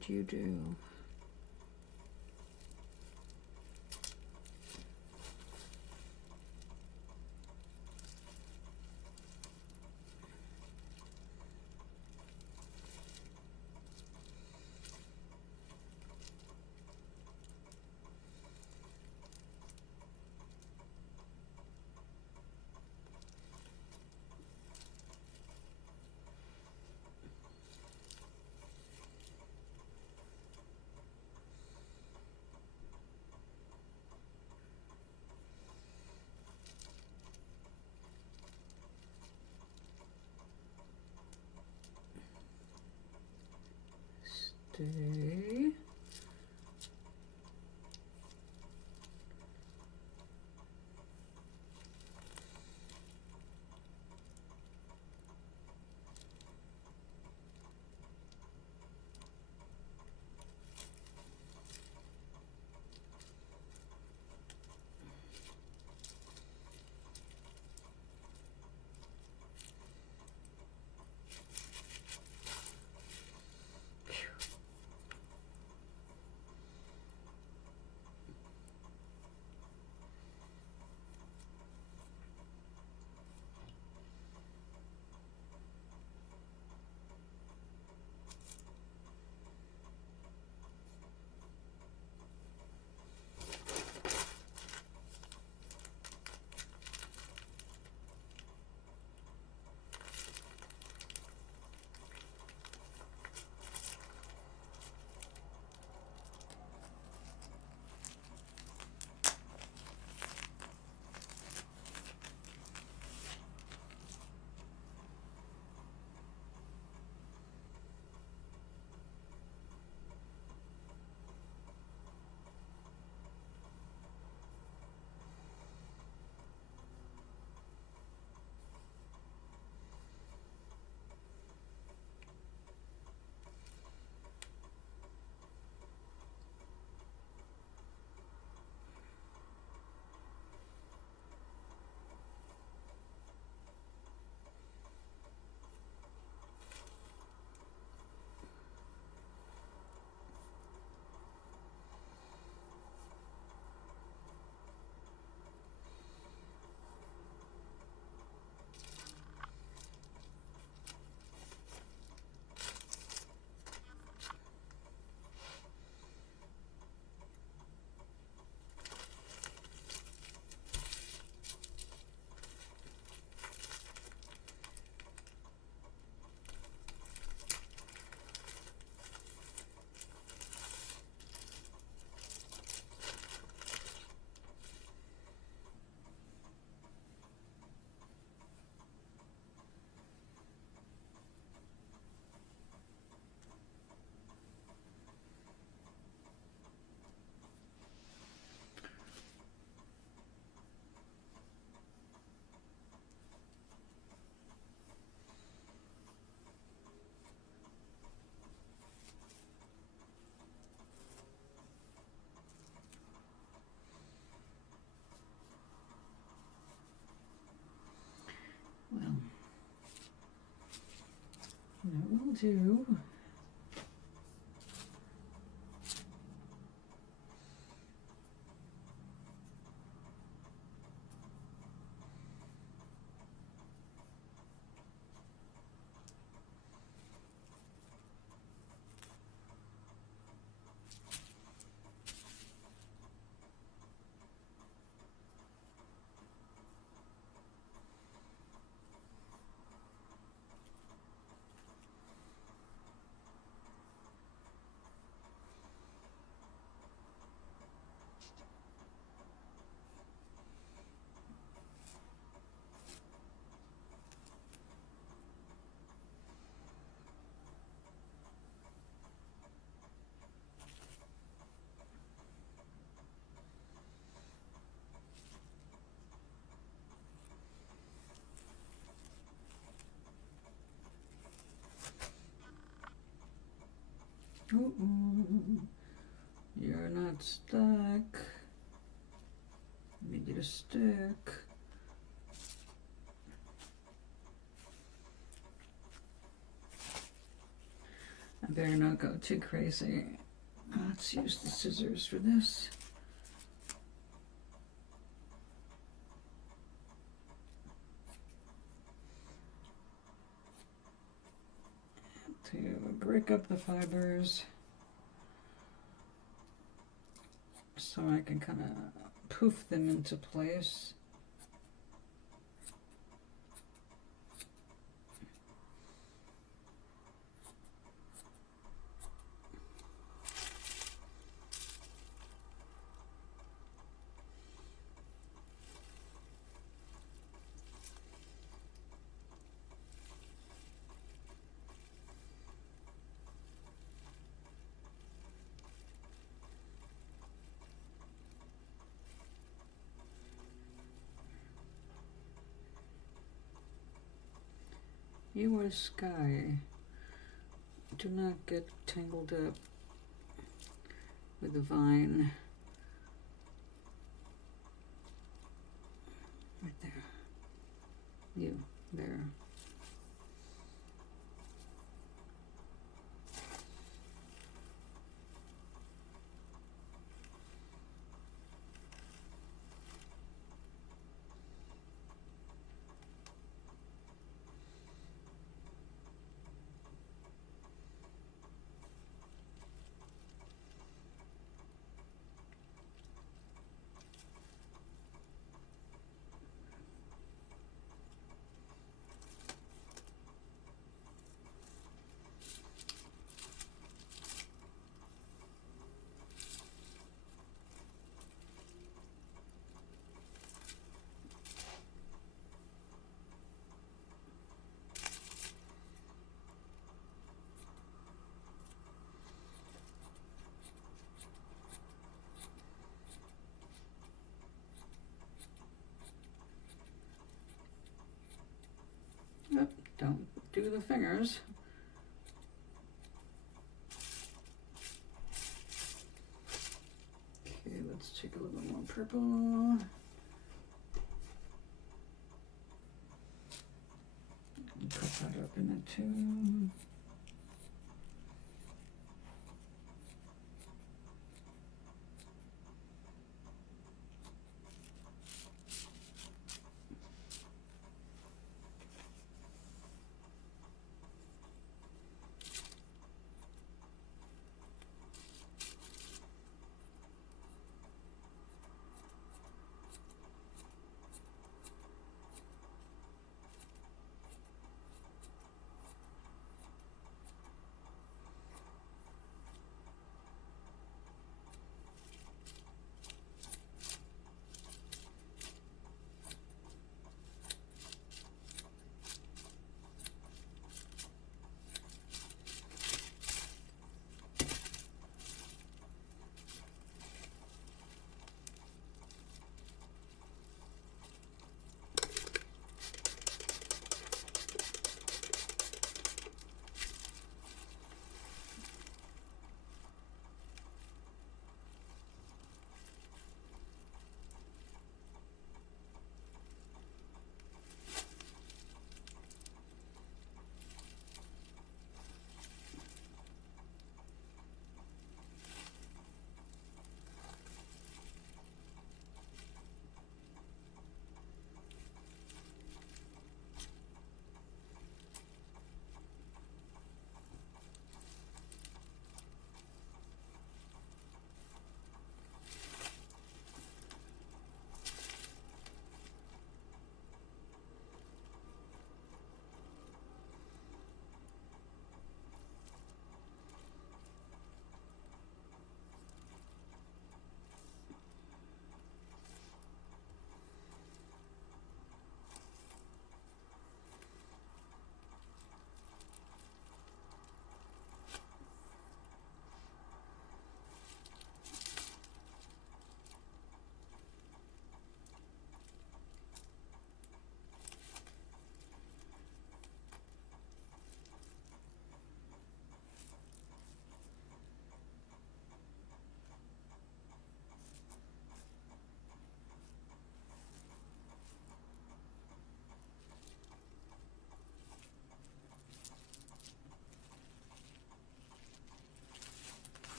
did you do? Stay. Well, that will do. Uh-oh. You're not stuck. Let me get a stick. I better not go too crazy. Let's use the scissors for this. To break up the fibers so I can kind of poof them into place. You are sky. Do not get tangled up with the vine. Right there. You, there. Oh, don't do the fingers. Okay, let's take a little more purple. Cut that up into two.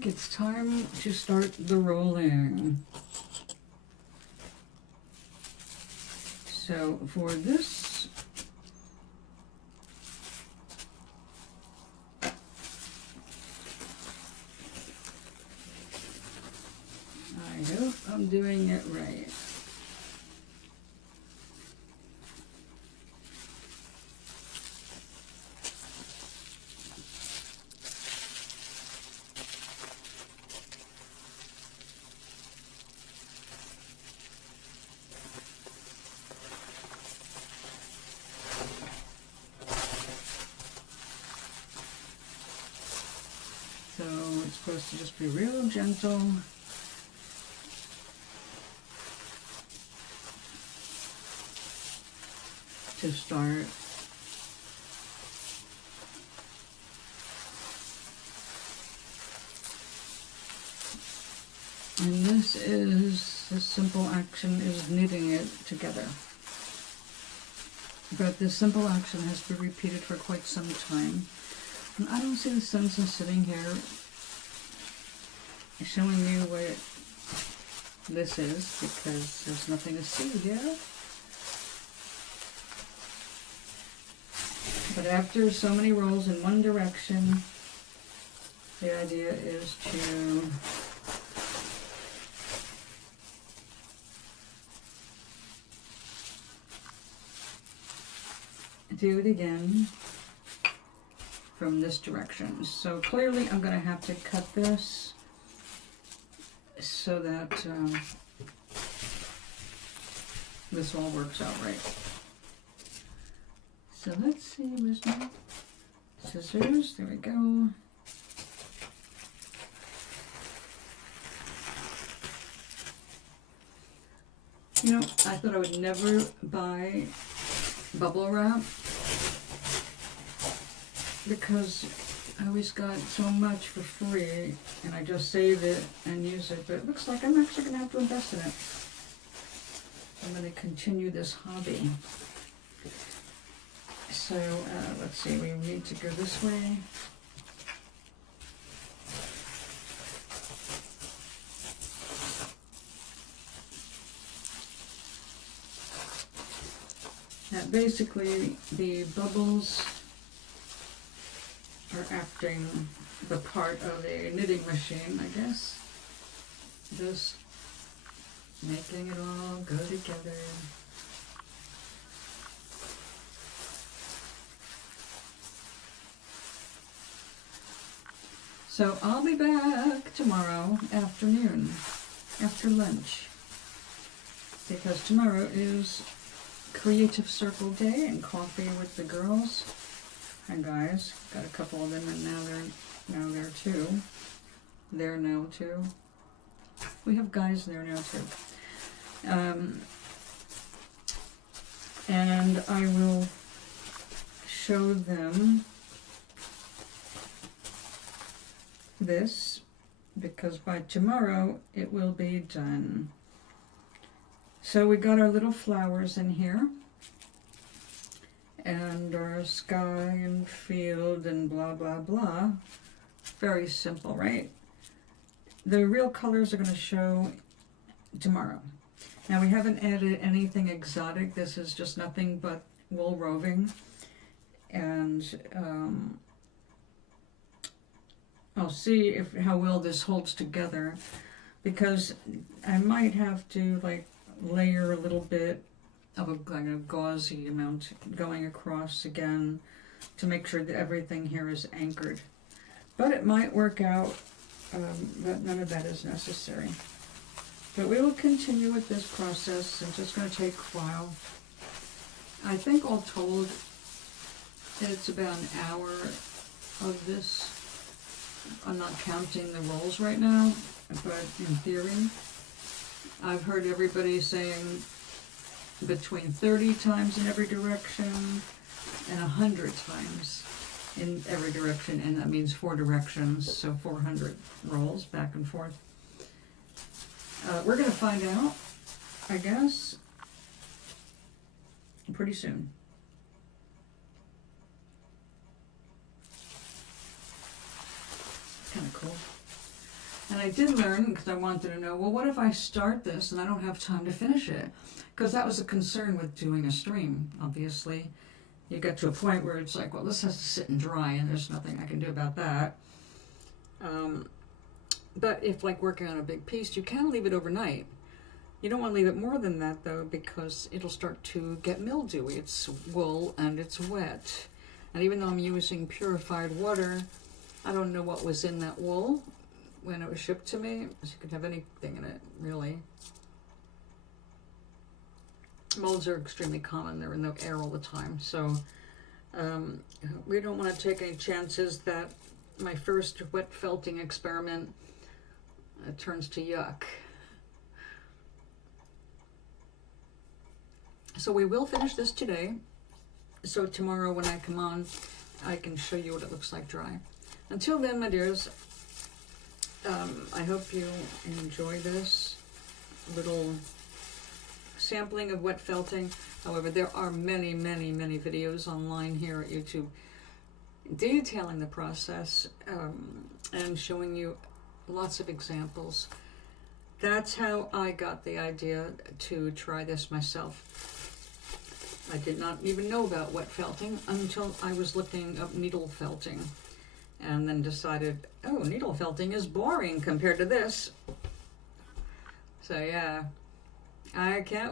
think it's time to start the rolling. So for this, I hope I'm doing it right. So it's supposed to just be real gentle. To start. And this simple action is knitting it together. But this simple action has to be repeated for quite some time. And I don't see the sense in sitting here showing you what this is, because there's nothing to see here. But after so many rolls in one direction, the idea is to do it again from this direction. So clearly I'm going to have to cut this so that this all works out right. So let's see, where's my scissors? There we go. You know, I thought I would never buy bubble wrap because I always got so much for free and I just save it and use it, but it looks like I'm actually going to have to invest in it. I'm going to continue this hobby. So let's see, we need to go this way. Now basically the bubbles are acting the part of a knitting machine, I guess. Just making it all go together. So I'll be back tomorrow afternoon, after lunch, because tomorrow is Creative Circle Day and coffee with the girls and guys. Got a couple of them, and now they're too. They're now too. We have guys there now too. And I will show them this because by tomorrow it will be done. So we got our little flowers in here and our sky and field and blah blah blah. Very simple, right? The real colors are going to show tomorrow. Now we haven't added anything exotic. This is just nothing but wool roving, and I'll see how well this holds together, because I might have to like layer a little bit of a gauzy amount going across again to make sure that everything here is anchored. But it might work out that none of that is necessary. But we will continue with this process. It's just going to take a while. I think all told, it's about an hour of this. I'm not counting the rolls right now, but in theory, I've heard everybody saying between 30 times in every direction and 100 times in every direction, and that means 4 directions, so 400 rolls back and forth. We're going to find out, I guess, pretty soon. Kind of cool. And I did learn, because I wanted to know, well, what if I start this and I don't have time to finish it? Because that was a concern with doing a stream, obviously. You get to a point where it's like, well, this has to sit and dry, and there's nothing I can do about that. But if, like, working on a big piece, you can leave it overnight. You don't want to leave it more than that, though, because it'll start to get mildewy. It's wool and it's wet. And even though I'm using purified water, I don't know what was in that wool when it was shipped to me. So you could have anything in it, really. Molds are extremely common. They're in the air all the time. So we don't want to take any chances that my first wet felting experiment turns to yuck. So we will finish this today. So tomorrow when I come on, I can show you what it looks like dry. Until then, my dears, I hope you enjoy this little sampling of wet felting. However, there are many, many, many videos online here at YouTube detailing the process and showing you lots of examples. That's how I got the idea to try this myself. I did not even know about wet felting until I was looking up needle felting, and then decided, oh, needle felting is boring compared to this. So yeah, I can't wait.